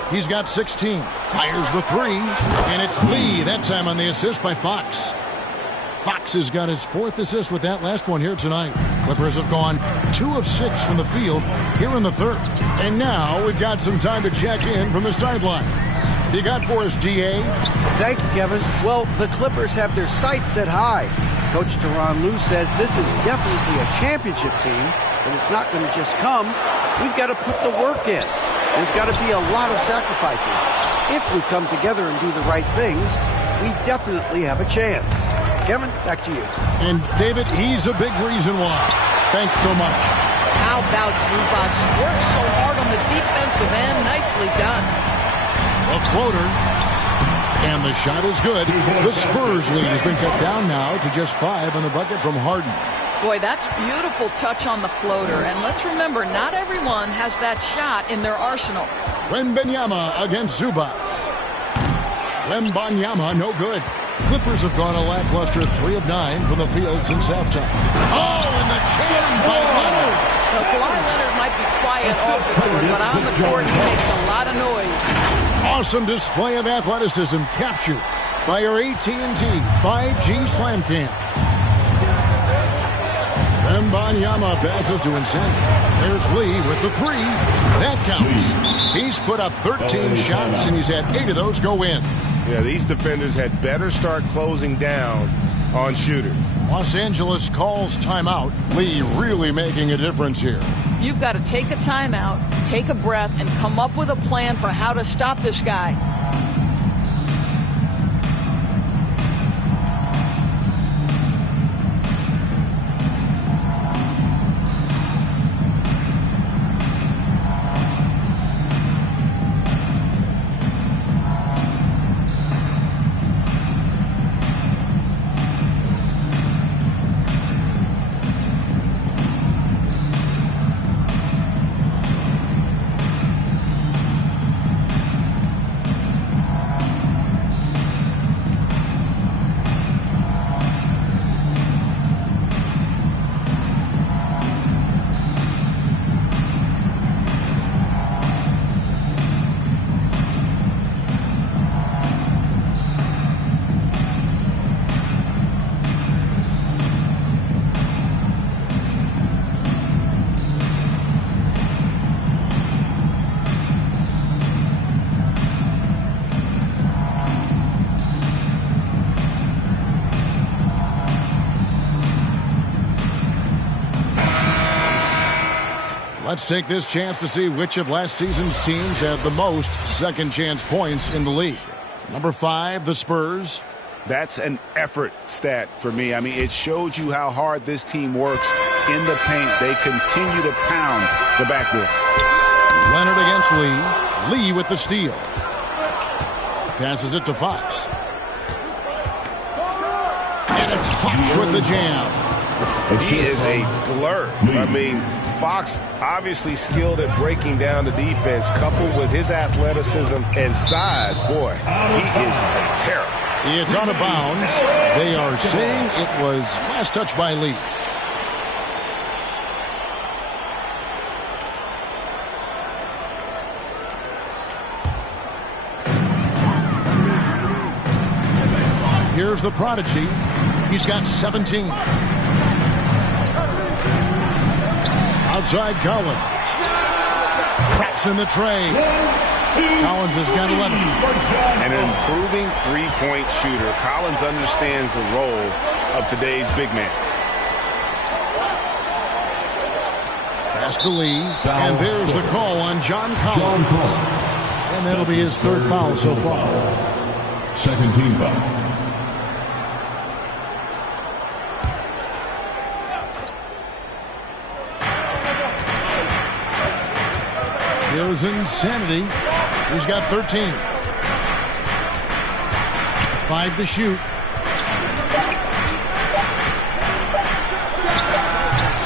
He's got 16. Fires the 3. And it's Lee, that time on the assist by Fox. Fox has got his 4th assist with that last one here tonight. Clippers have gone 2 of 6 from the field here in the third. And now we've got some time to check in from the sidelines. You got for us, GA? Thank you, Kevin. Well, the Clippers have their sights set high. Coach Tyronn Lue says this is definitely a championship team, but it's not going to just come. We've got to put the work in. There's got to be a lot of sacrifices. If we come together and do the right things, we definitely have a chance. Kevin, back to you. And David, he's a big reason why. Thanks so much. How about Zubac? Worked so hard on the defensive end. Nicely done. A floater. And the shot is good. The Spurs lead has been cut down now to just 5 on the bucket from Harden. Boy, that's beautiful touch on the floater. And let's remember, not everyone has that shot in their arsenal. Wembanyama against Zubac. Wembanyama, no good. Clippers have gone a lackluster 3 of 9 from the field since halftime. Oh, and the jam by Leonard. Well, Kawhi Leonard might be quiet off the court, but on the court he makes a lot of noise. Awesome display of athleticism captured by our AT&T 5G Slam Cam. Wembanyama passes to Insanity. There's Lee with the three. That counts. He's put up 13 shots, and he's had 8 of those go in. Yeah, these defenders had better start closing down on shooters. Los Angeles calls timeout. Lee really making a difference here. You've got to take a timeout, take a breath, and come up with a plan for how to stop this guy. Let's take this chance to see which of last season's teams had the most second chance points in the league. Number 5, the Spurs. That's an effort stat for me. I mean, it shows you how hard this team works in the paint. They continue to pound the backboard. Leonard against Lee. Lee with the steal. Passes it to Fox. And it's Fox with the jam. He is a blur. I mean, Fox obviously skilled at breaking down the defense, coupled with his athleticism and size. Boy, he is a terror. It's out of bounds. They are saying it was last touch by Lee. Here's the prodigy. He's got 17. Outside Collins. Traps in the tray. Collins has got 11. An improving three-point shooter. Collins understands the role of today's big man. Pass to Lee. And there's the call on John Collins. And that'll be his third foul so far. Second team foul. Here's Insanity. He's got 13. 5 to shoot.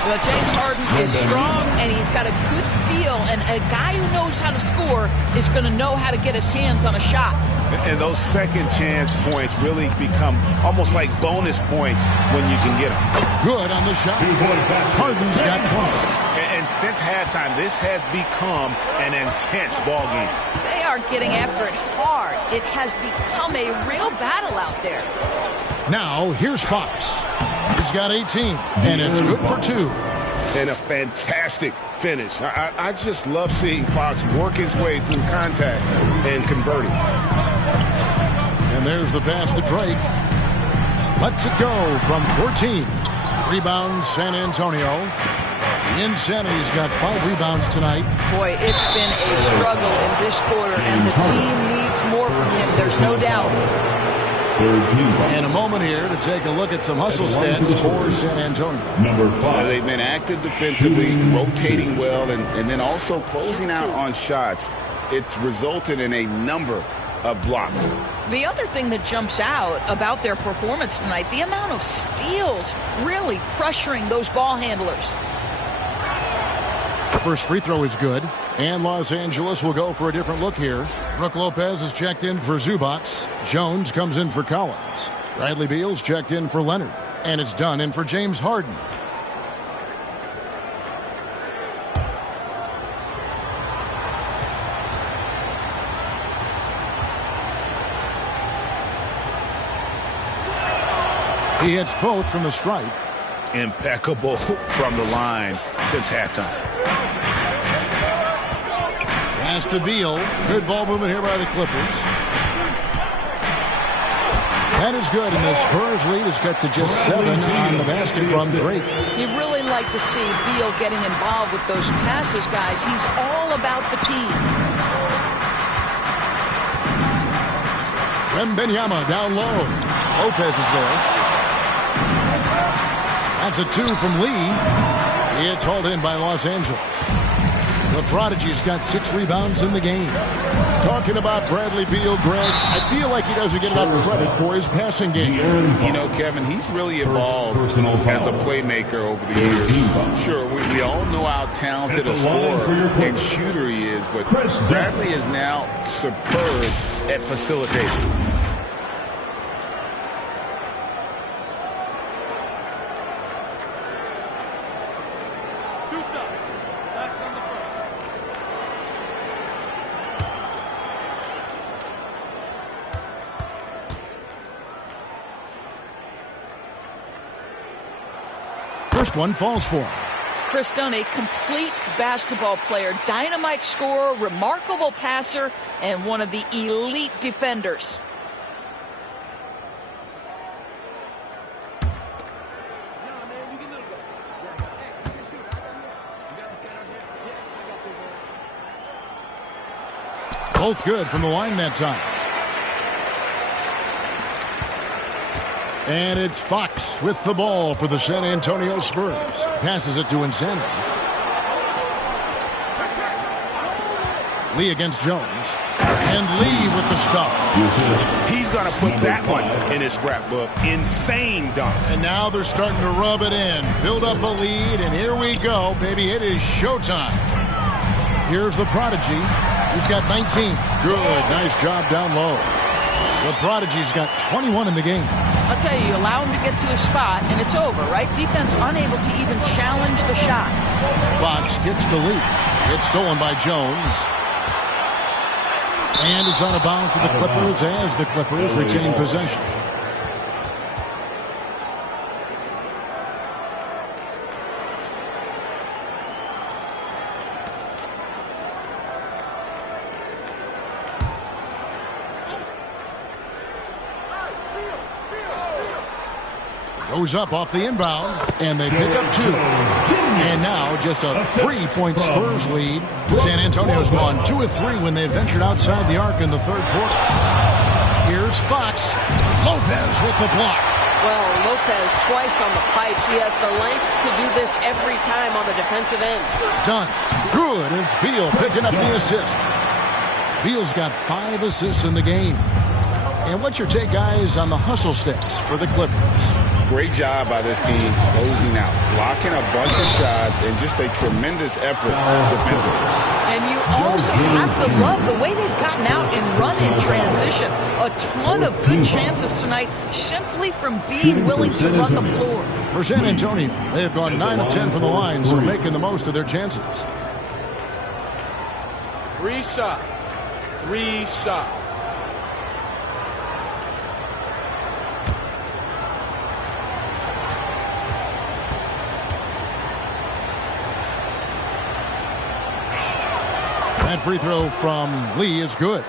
Well, James Harden is strong, and he's got a good feel, and a guy who knows how to score is going to know how to get his hands on a shot. And those second chance points really become almost like bonus points when you can get them. Good on the shot. Harden's got 20. And since halftime, this has become an intense ball game. They are getting after it hard. It has become a real battle out there. Now, here's Fox. He's got 18, and it's good for 2. And a fantastic finish. I just love seeing Fox work his way through contact and converting. And there's the pass to Drake. Lets it go from 14. Rebound, San Antonio. Insanity's got 5 rebounds tonight. Boy, it's been a struggle in this quarter, and the team needs more from him. There's no doubt. And a moment here to take a look at some hustle stats for San Antonio. Number 5. They've been active defensively, rotating well, and then also closing out on shots. It's resulted in a number of blocks. The other thing that jumps out about their performance tonight, the amount of steals really pressuring those ball handlers. The first free throw is good, and Los Angeles will go for a different look here. Brook Lopez is checked in for Zubac. Jones comes in for Collins. Bradley Beal's checked in for Leonard, and it's done in for James Harden. He hits both from the stripe. impeccable from the line since halftime. Pass to Beal. Good ball movement here by the Clippers. That is good, and the Spurs lead is cut to just 7 on the basket from Drake. You really like to see Beal getting involved with those passes, guys. He's all about the team. Wembanyama down low. Lopez is there. That's a 2 from Lee. It's hauled in by Los Angeles. The Prodigy's got 6 rebounds in the game. Talking about Bradley Beal, Greg, I feel like he doesn't get enough credit for his passing game. You know, Kevin, he's really evolved as a playmaker over the years. Sure, we all know how talented a scorer and shooter he is, but Bradley is now superb at facilitating. First one falls for him. Chris Dunn, a complete basketball player, dynamite scorer, remarkable passer, and one of the elite defenders. Both good from the line that time. And it's Fox with the ball for the San Antonio Spurs. Passes it to Insanity. Lee against Jones. And Lee with the stuff. He's going to put that one in his scrapbook. Insane dunk. And now they're starting to rub it in. Build up a lead, and here we go, baby. It is showtime. Here's the Prodigy. He's got 19. Good. Nice job down low. The Prodigy's got 21 in the game. I'll tell you, allow him to get to his spot, and it's over, right? Defense unable to even challenge the shot. Fox gets the lead. It's stolen by Jones. And is out of bounds to the Clippers as the Clippers retain possession. Goes up off the inbound, and they pick up 2. And now just a 3-point Spurs lead. San Antonio's gone 2 of 3 when they ventured outside the arc in the third quarter. Here's Fox. Lopez with the block. Well, Lopez twice on the pipes. He has the length to do this every time on the defensive end. Done. Good. It's Beal picking up the assist. Beal's got 5 assists in the game. And what's your take, guys, on the hustle sticks for the Clippers? Great job by this team closing out, blocking a bunch of shots, and just a tremendous effort defensively. And you also have to love the way they've gotten out and run in transition. A ton of good chances tonight simply from being willing to run the floor. For San Antonio, they have gone 9 of 10 from the line, so making the most of their chances. 3 shots. 3 shots. That free throw from Lee is good.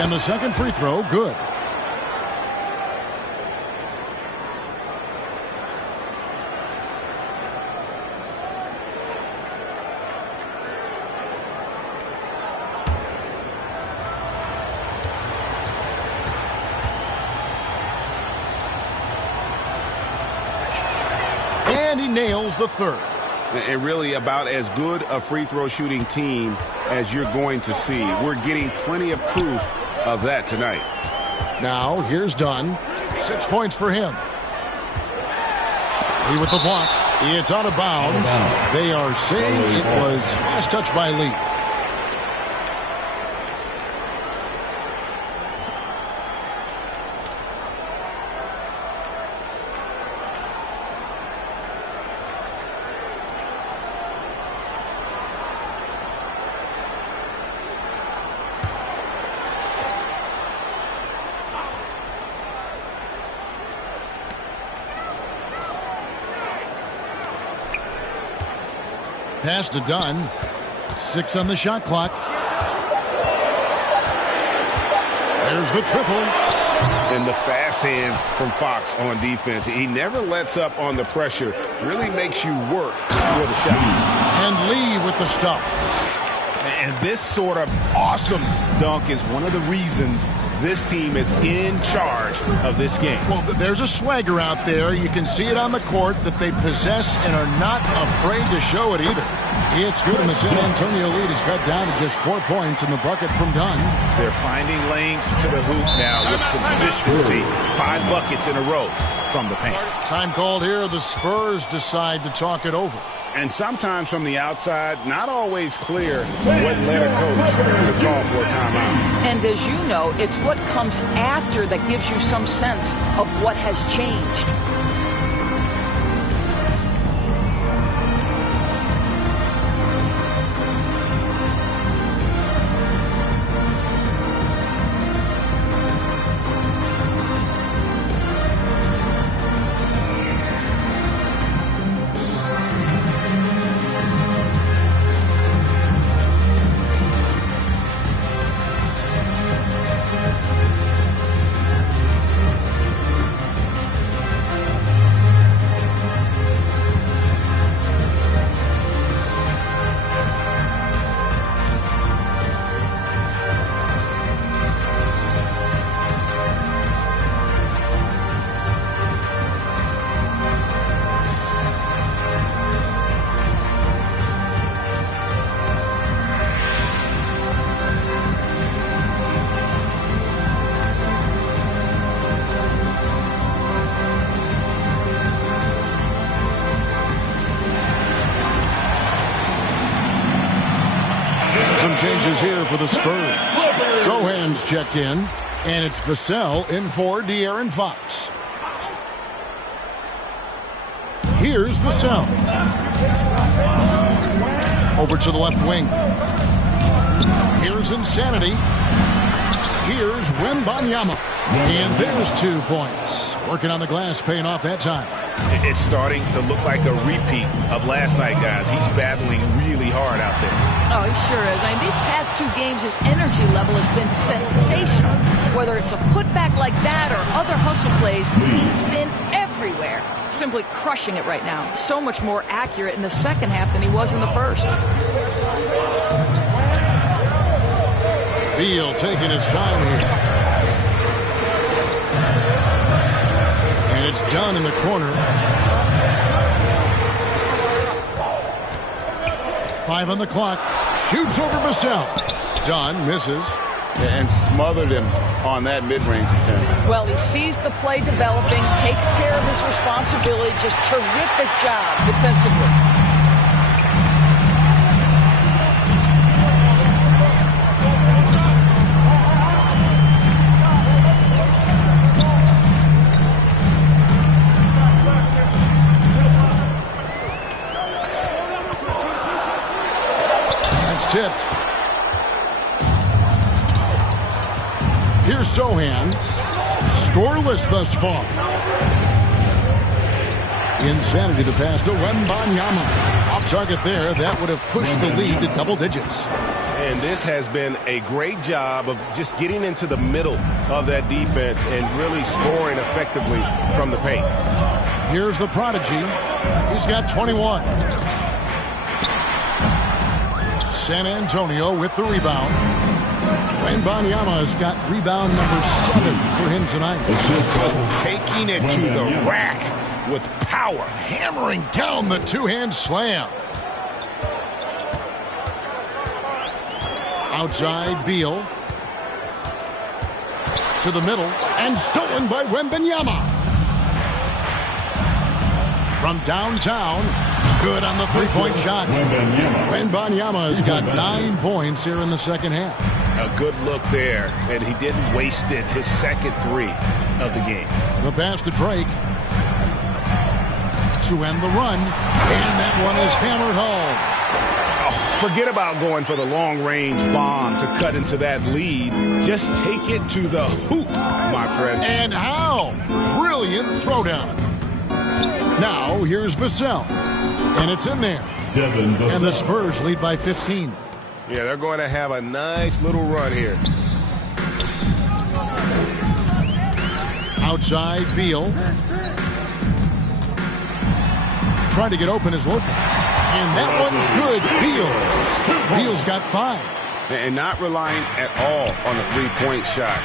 And the second free throw, good. And he nails the third. And really about as good a free throw shooting team as you're going to see. We're getting plenty of proof of that tonight. Now here's Dunn. 6 points for him. Lee with the block. It's out of bounds. They are saying it was last touch by Lee. Pass to Dunn. 6 on the shot clock. There's the triple. And the fast hands from Fox on defense. He never lets up on the pressure. Really makes you work for the shot. And Lee with the stuff. And this sort of awesome dunk is one of the reasons this team is in charge of this game. Well, there's a swagger out there. You can see it on the court that they possess and are not afraid to show it either. It's good, and the San Antonio lead is cut down to just 4 points in the bucket from Dunn. They're finding lanes to the hoop now with consistency. 5 buckets in a row from the paint. Time called here. The Spurs decide to talk it over. And sometimes from the outside, not always clear what led a coach to call for a timeout. And as you know, it's what comes after that gives you some sense of what has changed. Changes here for the Spurs. Sohan's checked in, and it's Vassell in for De'Aaron Fox. Here's Vassell. Over to the left wing. Here's Insanity. Here's Wembanyama. And there's 2 points. Working on the glass, paying off that time. It's starting to look like a repeat of last night, guys. He's battling really hard out there. Oh, he sure is. I mean, these past 2 games, his energy level has been sensational. Whether it's a putback like that or other hustle plays, he's been everywhere. Simply crushing it right now. So much more accurate in the second half than he was in the first. Beal taking his time here. And it's Dunn in the corner. 5 on the clock. Shoots over Vassell. Dunn misses. And smothered him on that mid-range attempt. Well, he sees the play developing, takes care of his responsibility. Just terrific job defensively. Tipped. Here's Sohan. Scoreless thus far. Insanity the pass to Wembanyama. Off target there. That would have pushed the lead to double digits. And this has been a great job of just getting into the middle of that defense and really scoring effectively from the paint. Here's the prodigy. He's got 21. San Antonio with the rebound. Wembanyama has got rebound number 7 for him tonight. Taking it to the rack with power. Hammering down the 2-hand slam. Outside, Beal. To the middle. And stolen by Wembanyama. From downtown. Good on the 3-point shot. Wembanyama has got 9 points here in the second half. A good look there, and he didn't waste it. His second 3 of the game. The pass to Drake. To end the run. And that one is hammered home. Oh, forget about going for the long-range bomb to cut into that lead. Just take it to the hoop, my friend. And how? Brilliant throwdown. Now, here's Vassell. And it's in there. And the Spurs lead by 15. Yeah, they're going to have a nice little run here. Outside, Beal. Trying to get open is Lopez. And that one's good. Beal's got 5. And not relying at all on a three-point shot.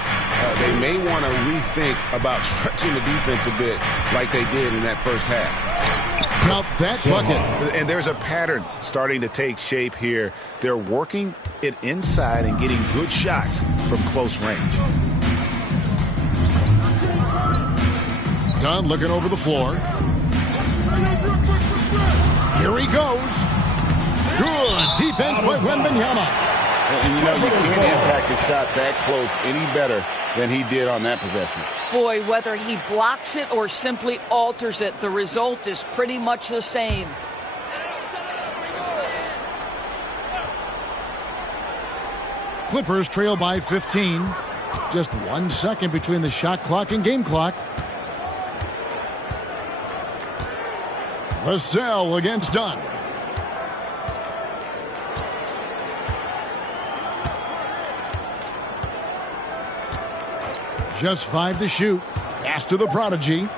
They may want to rethink about stretching the defense a bit like they did in that first half. Count that bucket. And there's a pattern starting to take shape here. They're working it inside and getting good shots from close range. Dunn looking over the floor. Here he goes. Good defense by Wembanyama. And you know, you can't impact a shot that close any better than he did on that possession. Boy, whether he blocks it or simply alters it, the result is pretty much the same. Clippers trail by 15. Just 1 second between the shot clock and game clock. Vassell against Dunn. Just 5 to shoot. Pass to the prodigy.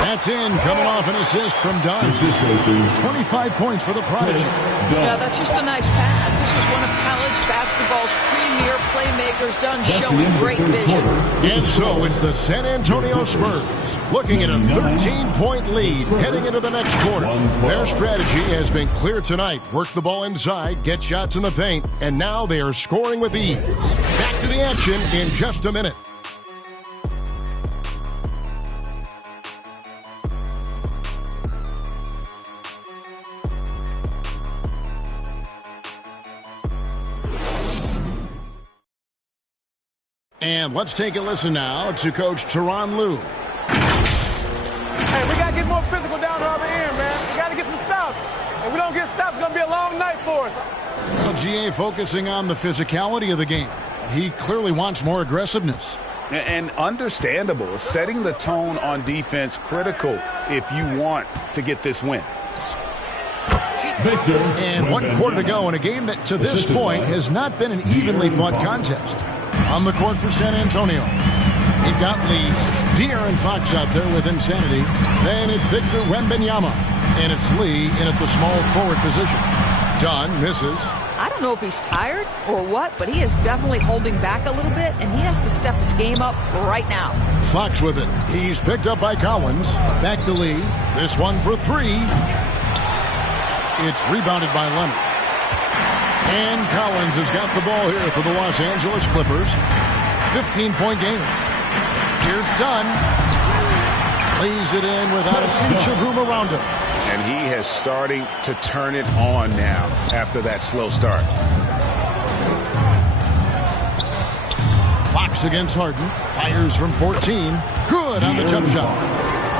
That's in. Coming off an assist from Dunn. 25 points for the prodigy. Yeah, that's just a nice pass. This was one of college basketball's premier playmakers, Dunn, showing great vision. And so it's the San Antonio Spurs looking at a 13-point lead heading into the next quarter. Their strategy has been clear tonight. Work the ball inside, get shots in the paint, and now they are scoring with ease. Back to the action in just a minute. And let's take a listen now to Coach Tyronn Lue. Hey, we got to get more physical down the other end, man. We got to get some stops. If we don't get stops, it's going to be a long night for us. Well, GA focusing on the physicality of the game. He clearly wants more aggressiveness. And understandable. Setting the tone on defense critical if you want to get this win. And 1 quarter to go in a game that to this point has not been an evenly fought contest. On the court for San Antonio, they've got Lee, De'Aaron Fox out there with Insanity. Then it's Victor Wembanyama, and it's Lee in at the small forward position. Dunn misses. I don't know if he's tired or what, but he is definitely holding back a little bit, and he has to step his game up right now. Fox with it. He's picked up by Collins. Back to Lee. This one for 3. It's rebounded by Leonard. And Collins has got the ball here for the Los Angeles Clippers. 15-point game. Here's Dunn. Lays it in without an inch of room around him. And he has starting to turn it on now after that slow start. Fox against Harden. Fires from 14. Good on the jump shot.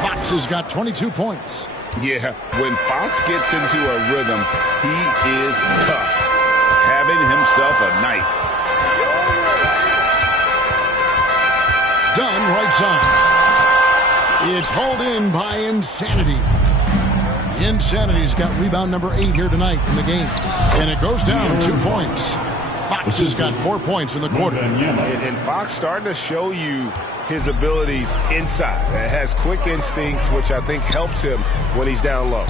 Fox has got 22 points. Yeah, when Fox gets into a rhythm, he is tough. Having himself a night. Dunn right side. It's hauled in by Insanity. Insanity's got rebound number 8 here tonight in the game. And it goes down 2 points. Fox has got 4 points in the quarter. And Fox starting to show you his abilities inside. It has quick instincts, which I think helps him when he's down low.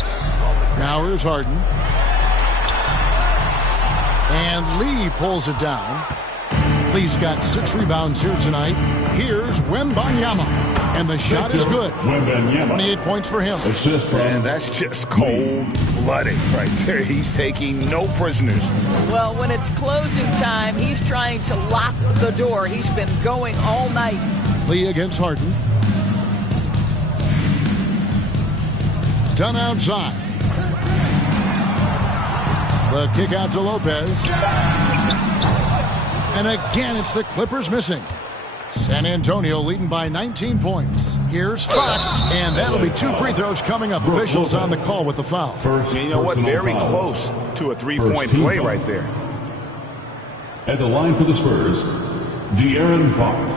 Now here's Harden. And Lee pulls it down. Lee's got 6 rebounds here tonight. Here's Wembanyama. And the shot is good. 28 points for him. And that's just cold-blooded right there. He's taking no prisoners. Well, when it's closing time, he's trying to lock the door. He's been going all night. Lee against Harden. Dunn outside. The kick out to Lopez. And again, it's the Clippers missing. San Antonio leading by 19 points. Here's Fox, and that'll be 2 free throws coming up. Officials on the call with the foul. You know what? Very close to a 3-point play right there. At the line for the Spurs, De'Aaron Fox.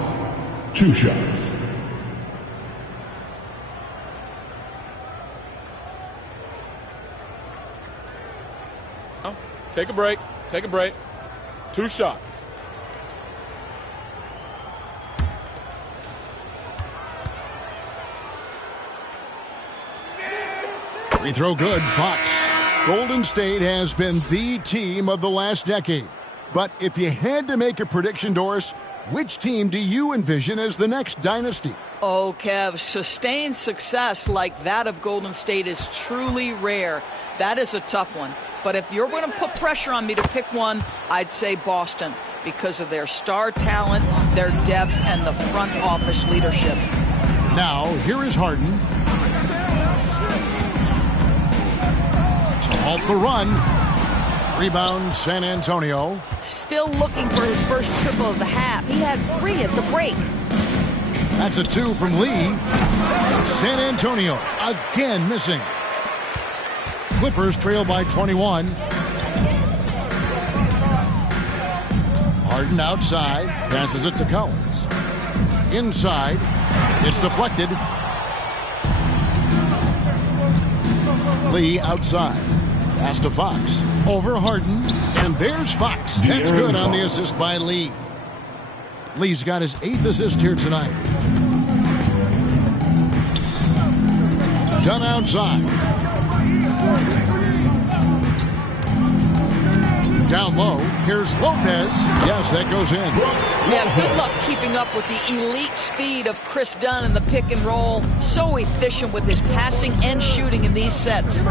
2 shots. Take a break. Take a break. 2 shots. Free throw good, Fox. Golden State has been the team of the last decade. But if you had to make a prediction, Doris, which team do you envision as the next dynasty? Oh, Kev, sustained success like that of Golden State is truly rare. That is a tough one. But if you're going to put pressure on me to pick one, I'd say Boston because of their star talent, their depth, and the front office leadership. Now, here is Harden. To halt the run. Rebound, San Antonio. Still looking for his first triple of the half. He had 3 at the break. That's a 2 from Lee. San Antonio again missing. Clippers trail by 21. Harden outside. Passes it to Collins. Inside. It's deflected. Lee outside. Pass to Fox. Over Harden. And there's Fox. That's good on the assist by Lee. Lee's got his 8th assist here tonight. Done outside. Down low. Here's Lopez. Yes, that goes in. Yeah, good luck keeping up with the elite speed of Chris Dunn in the pick and roll. So efficient with his passing and shooting in these sets.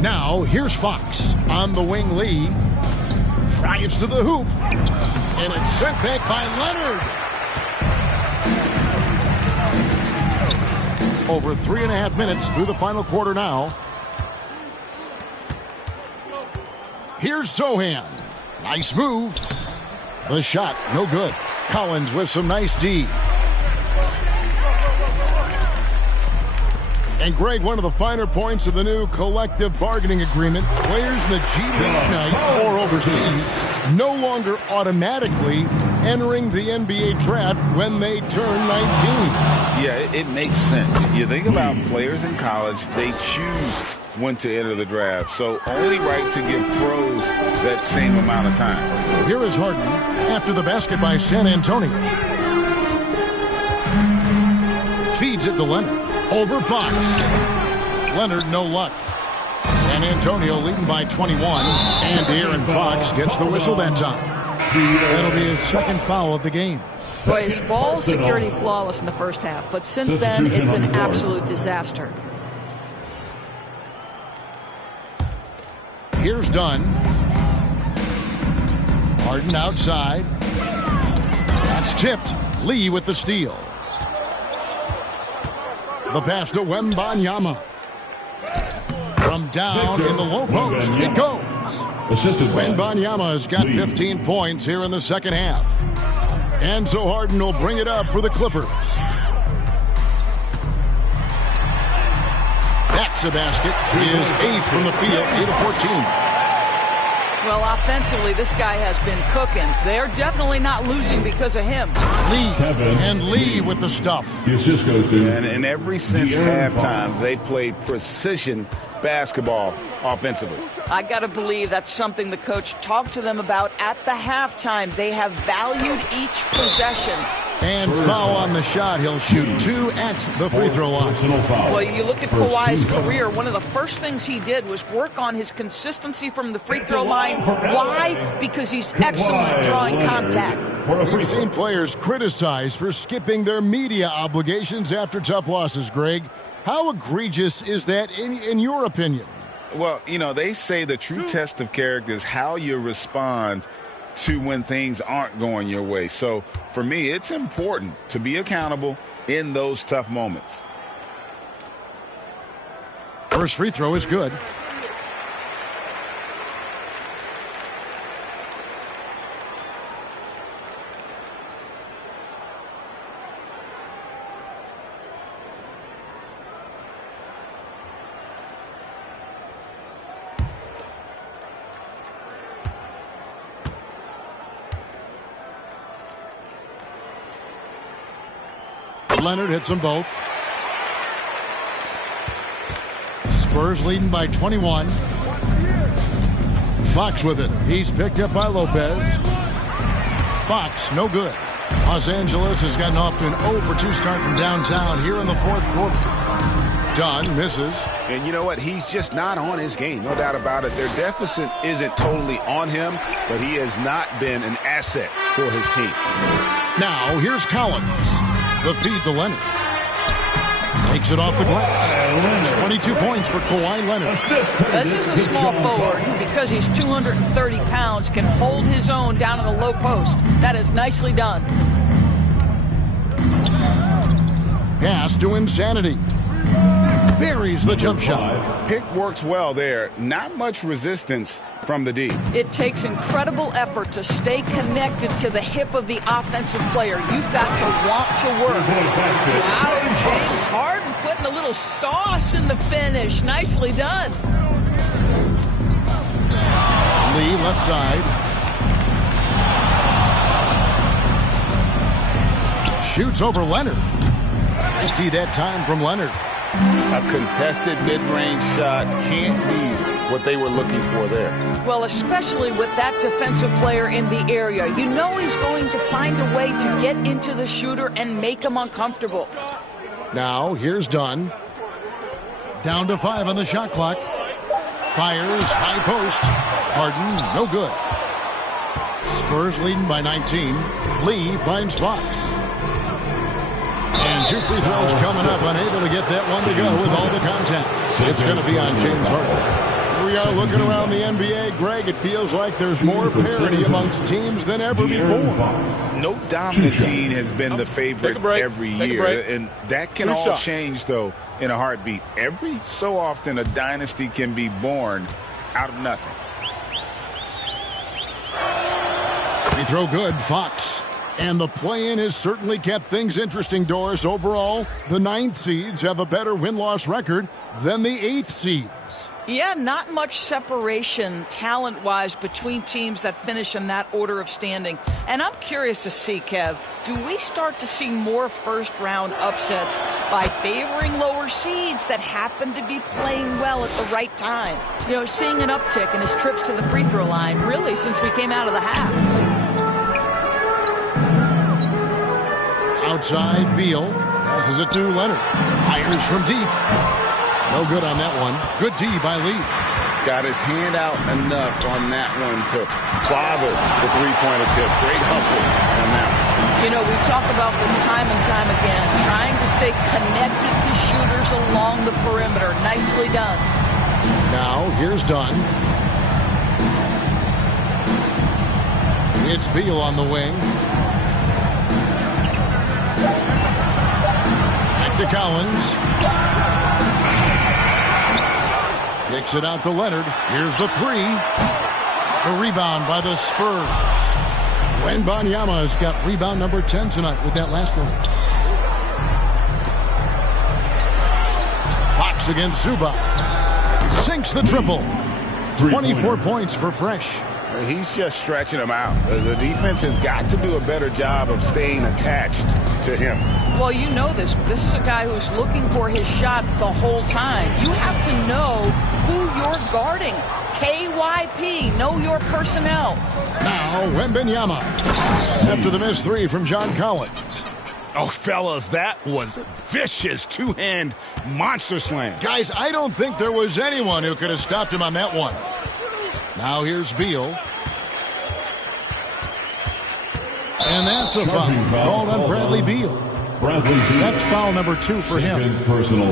Now, here's Fox. On the wing, Lee. Drives to the hoop. And it's sent back by Leonard. Over 3.5 minutes through the final quarter now. Here's Zohan. Nice move. The shot, no good. Collins with some nice D. And Greg, one of the finer points of the new collective bargaining agreement, players in the G League night or overseas no longer automatically entering the NBA draft when they turn 19. Yeah, it makes sense. You think about players in college, they choose when to enter the draft. So only right to give pros that same amount of time. Here is Harden after the basket by San Antonio. Feeds it to Leonard. Over Fox. Leonard, no luck. San Antonio leading by 21. And De'Aaron Fox gets the whistle that time. That'll be his second foul of the game. Boy, his ball security flawless in the first half, but since then, it's an absolute disaster. Here's Dunn. Harden outside. That's tipped. Lee with the steal. The pass to Wembanyama. From down in the low post, it goes. Wembanyama has got 15 points here in the second half. And so Harden will bring it up for the Clippers. That's a basket. His 8th from the field, 8 of 14. Well, offensively, this guy has been cooking. They're definitely not losing because of him. Lee with the stuff. And ever since halftime, they played precision basketball offensively. I got to believe that's something the coach talked to them about at the halftime. They have valued each possession. And foul on the shot. He'll shoot 2 at the free throw line. Well, you look at Kawhi's career, one of the first things he did was work on his consistency from the free throw line. Why? Because he's excellent at drawing contact. We've seen players criticized for skipping their media obligations after tough losses, Greg. How egregious is that in your opinion? Well, you know, they say the true test of character is how you respond to when things aren't going your way. So for me, it's important to be accountable in those tough moments. First free throw is good. Leonard hits them both. Spurs leading by 21. Fox with it. He's picked up by Lopez. Fox, no good. Los Angeles has gotten off to an 0-for-2 start from downtown here in the fourth quarter. Dunn misses. And you know what? He's just not on his game. No doubt about it. Their deficit isn't totally on him, but he has not been an asset for his team. Now, here's Collins. The feed to Leonard. Takes it off the glass. 22 points for Kawhi Leonard. This is a small forward who, because he's 230 pounds, can hold his own down in the low post. That is nicely done. Pass to Insanity. Buries the jump shot. Pick works well there. Not much resistance from the D. It takes incredible effort to stay connected to the hip of the offensive player. You've got to want to work. Wow, James Harden putting a little sauce in the finish. Nicely done. Lee left side. Shoots over Leonard. Nice D that time from Leonard. A contested mid-range shot can't be what they were looking for there. Well, especially with that defensive player in the area. You know he's going to find a way to get into the shooter and make him uncomfortable. Now, here's Dunn. Down to 5 on the shot clock. Fires, high post. Harden, no good. Spurs leading by 19. Lee finds Fox. And 2 free throws coming up, unable to get that one to go with all the contact. It's going to be on James Harden. We are looking around the NBA, Greg. It feels like there's more parity amongst teams than ever before. No dominant team has been the favorite every year. And that can all change, though, in a heartbeat. Every so often, a dynasty can be born out of nothing. Free throw good, Fox. And the play-in has certainly kept things interesting, Doris. Overall, the 9th seeds have a better win-loss record than the 8th seeds. Yeah, not much separation talent-wise between teams that finish in that order of standing. And I'm curious to see, Kev, do we start to see more first-round upsets by favoring lower seeds that happen to be playing well at the right time? You know, seeing an uptick in his trips to the free throw line, really, since we came out of the half. Outside, Beal passes it to Leonard. Fires from deep. No good on that one. Good D by Lee. Got his hand out enough on that one to bother the three-point attempt. Great hustle on that one. You know, we talk about this time and time again, trying to stay connected to shooters along the perimeter. Nicely done. Now, here's Dunn. It's Beal on the wing. Back to Collins. Kicks it out to Leonard. Here's the 3. The rebound by the Spurs. Wembanyama has got rebound number 10 tonight with that last one. Fox against Zubac. Sinks the triple. 24 points for Fresh. He's just stretching him out. The defense has got to do a better job of staying attached to him. Well, you know this. This is a guy who's looking for his shot the whole time. You have to know who you're guarding. KYP, know your personnel. Now, Wembanyama. After the missed 3 from John Collins. Oh, fellas, that was a vicious two-hand monster slam. Guys, I don't think there was anyone who could have stopped him on that one. Now here's Beal. And that's a foul called on Bradley Beal. That's foul number 2 for him.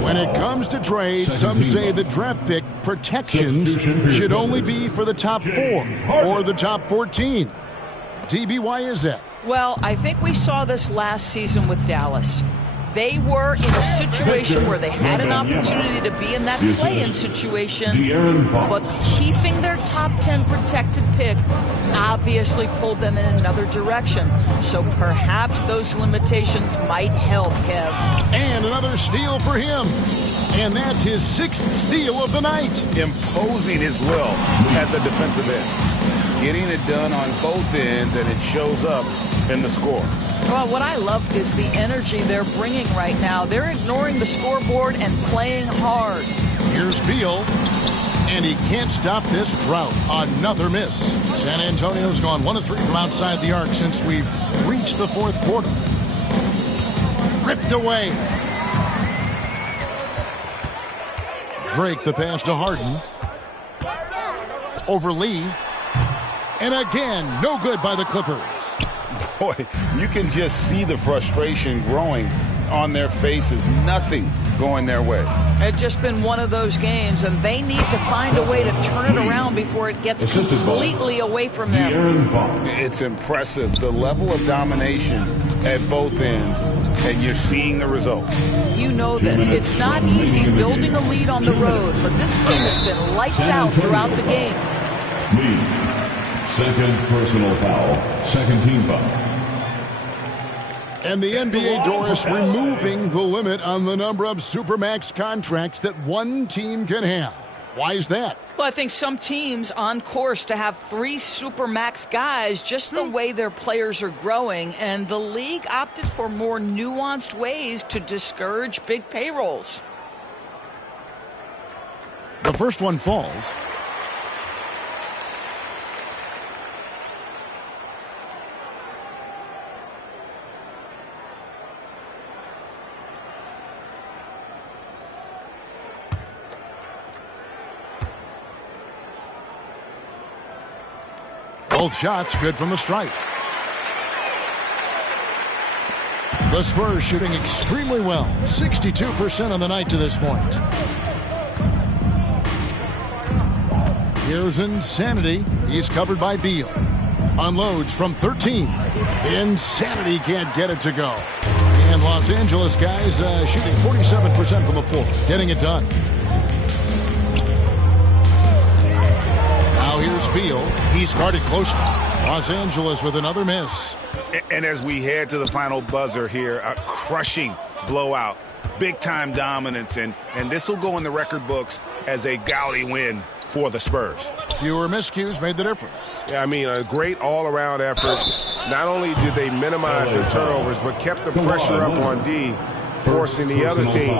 When it comes to trade, some say the draft pick protections should only be for the top 4 or the top 14. DB, why is that? Well, I think we saw this last season with Dallas. They were in a situation where they had an opportunity to be in that play-in situation, but keeping their top 10 protected pick obviously pulled them in another direction. So perhaps those limitations might help, Kev. And another steal for him. And that's his 6th steal of the night. Imposing his will at the defensive end. Getting it done on both ends, and it shows up in the score. Well, what I love is the energy they're bringing right now. They're ignoring the scoreboard and playing hard. Here's Beal. And he can't stop this drought. Another miss. San Antonio's gone 1 of 3 from outside the arc since we've reached the fourth quarter. Ripped away. Drake the pass to Harden. Over Lee. And again, no good by the Clippers. Boy, you can just see the frustration growing on their faces. Nothing going their way. It's just been one of those games, and they need to find a way to turn it around before it gets completely away from them. It's impressive, the level of domination at both ends, and you're seeing the results. You know this. It's not easy building a lead on the road, but this team has been lights out throughout the game. Lee. Second personal foul. Second team foul. And the NBA, Doris, removing the limit on the number of Supermax contracts that one team can have. Why is that? Well, I think some teams on course to have 3 Supermax guys, just the way their players are growing, and the league opted for more nuanced ways to discourage big payrolls. The first one falls. Both shots good from the stripe. The Spurs shooting extremely well. 62% on the night to this point. Here's Insanity. He's covered by Beal. Unloads from 13. Insanity can't get it to go. And Los Angeles guys shooting 47% from the floor. Getting it done. Here's Beal. He's guarded closely. Los Angeles with another miss. And as we head to the final buzzer here, a crushing blowout. Big-time dominance, and this will go in the record books as a gaudy win for the Spurs. Fewer miscues made the difference. Yeah, I mean, a great all-around effort. Not only did they minimize their turnovers, but kept the pressure up on D, forcing the other team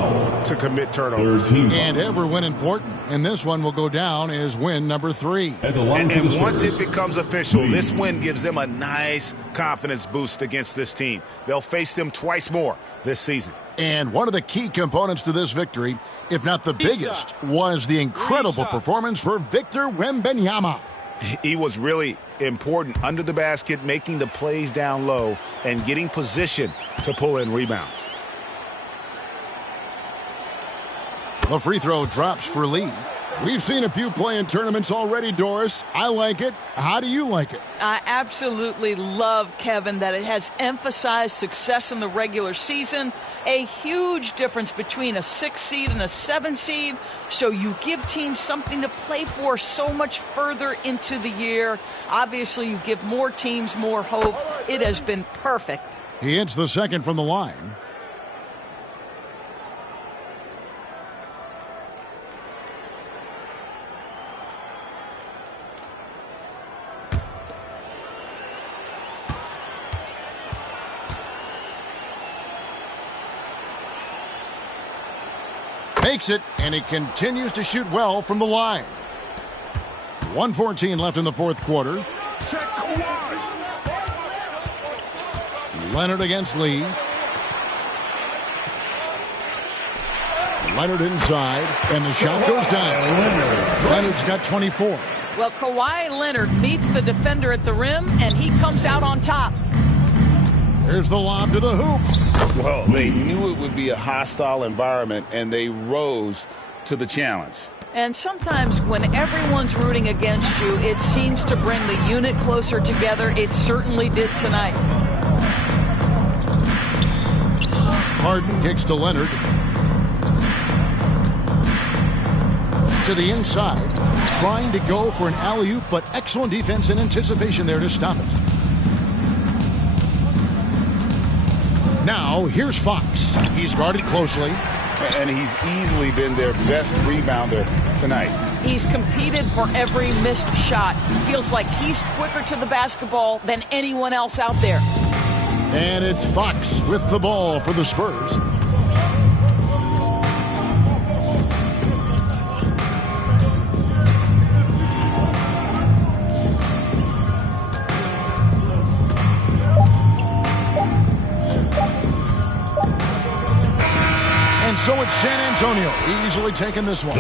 to commit turnovers. And every win important, and this one will go down as win number 3. And once it becomes official, this win gives them a nice confidence boost against this team. They'll face them twice more this season. And one of the key components to this victory, if not the biggest, was the incredible performance for Victor Wembanyama. He was really important under the basket, making the plays down low and getting position to pull in rebounds. The free throw drops for Lee. We've seen a few play-in tournaments already, Doris. I like it. How do you like it? I absolutely love, Kevin, that it has emphasized success in the regular season. A huge difference between a 6 seed and a 7 seed. So you give teams something to play for so much further into the year. Obviously, you give more teams more hope. It has been perfect. He hits the second from the line. Makes it, and he continues to shoot well from the line. 1:14 left in the fourth quarter. Leonard against Lee. Leonard inside, and the shot goes down. Leonard's got 24. Well, Kawhi Leonard meets the defender at the rim, and he comes out on top. Here's the lob to the hoop. Well, they knew it would be a hostile environment, and they rose to the challenge. And sometimes when everyone's rooting against you, it seems to bring the unit closer together. It certainly did tonight. Harden kicks to Leonard. To the inside, trying to go for an alley-oop, but excellent defense and anticipation there to stop it. Now, here's Fox. He's guarded closely. And he's easily been their best rebounder tonight. He's competed for every missed shot. Feels like he's quicker to the basketball than anyone else out there. And it's Fox with the ball for the Spurs. And so it's San Antonio easily taking this one.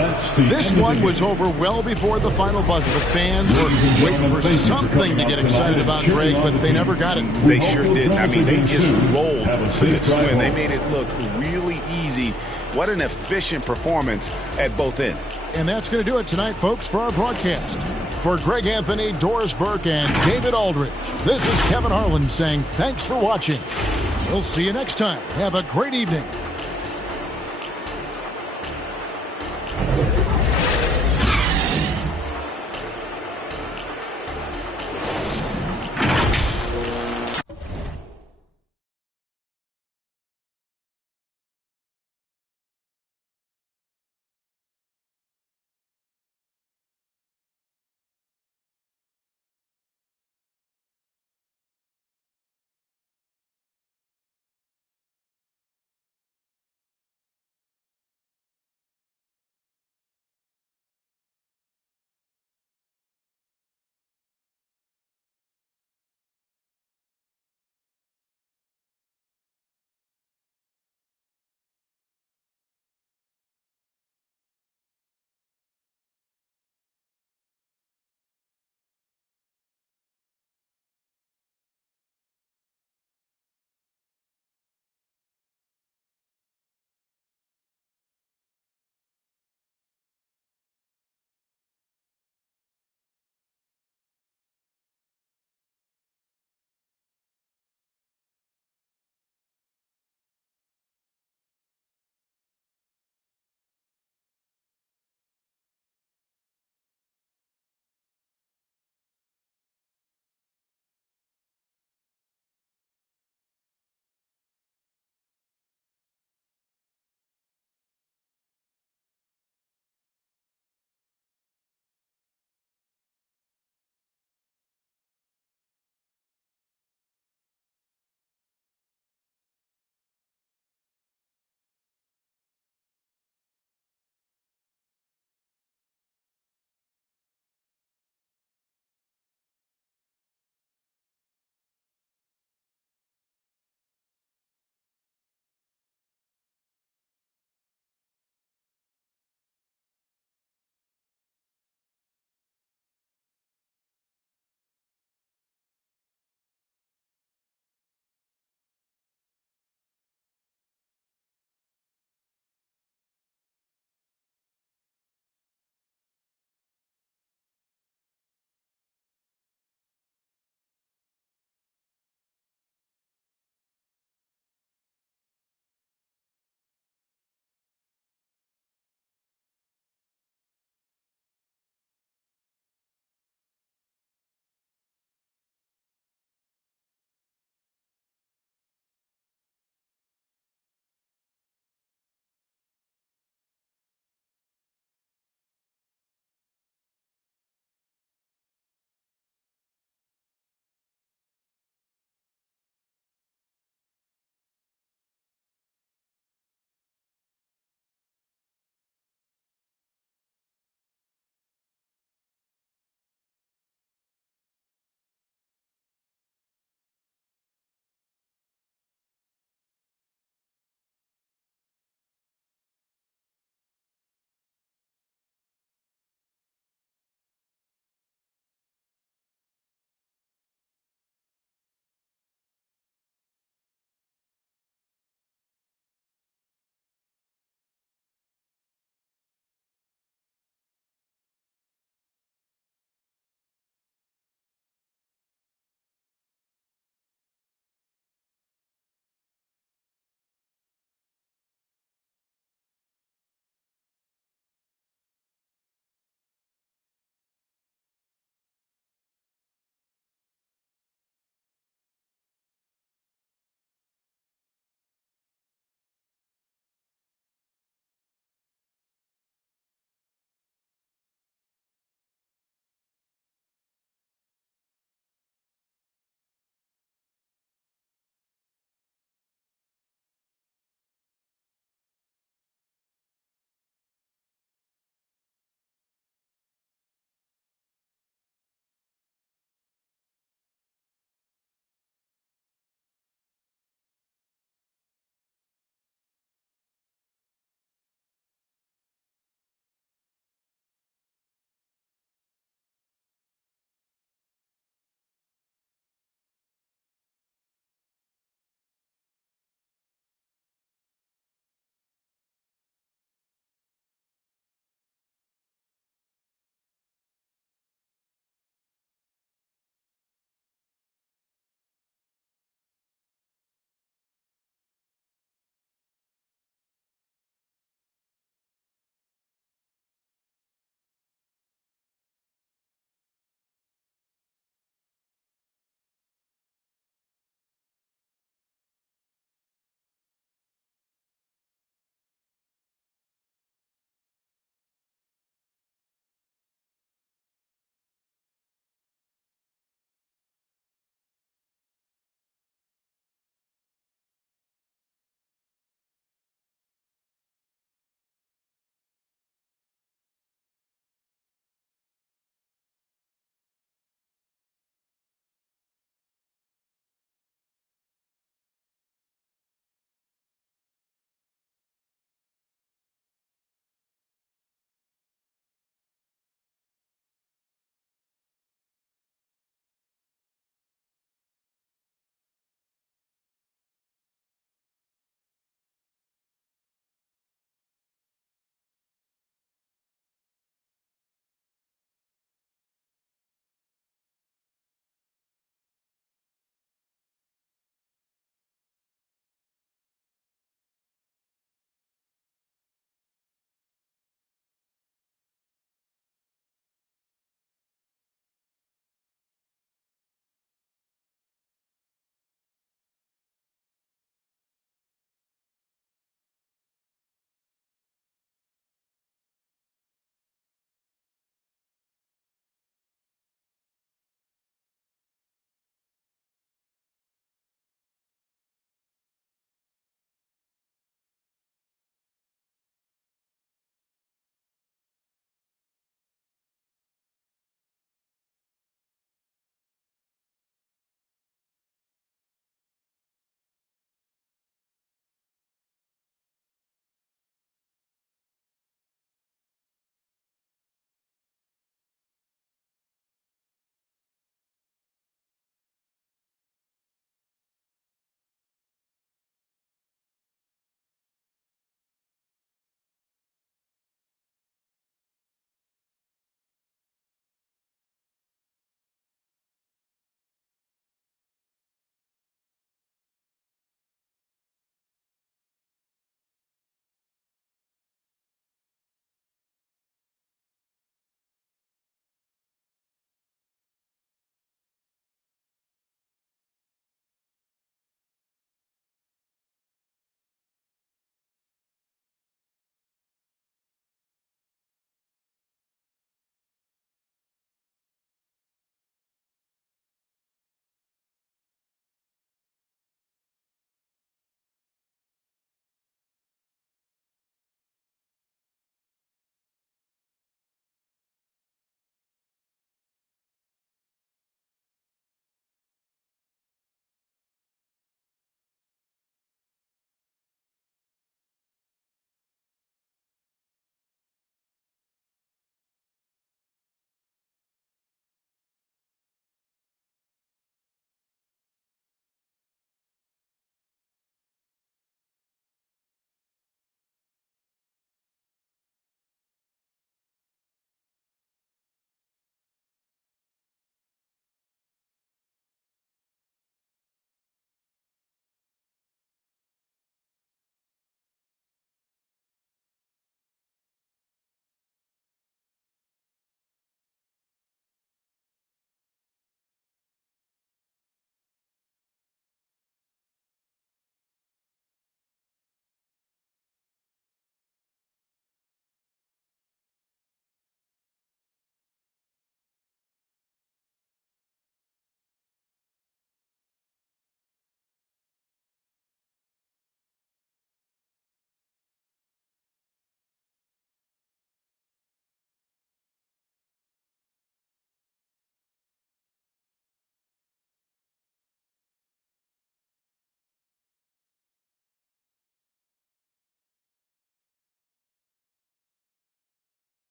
This one was over well before the final buzzer. The fans were waiting for something to get excited about, Greg, but they never got it. They sure didn't. I mean, they just rolled to this win. They made it look really easy. What an efficient performance at both ends. And that's going to do it tonight, folks, for our broadcast. For Greg Anthony, Doris Burke, and David Aldridge, this is Kevin Harlan saying thanks for watching. We'll see you next time. Have a great evening.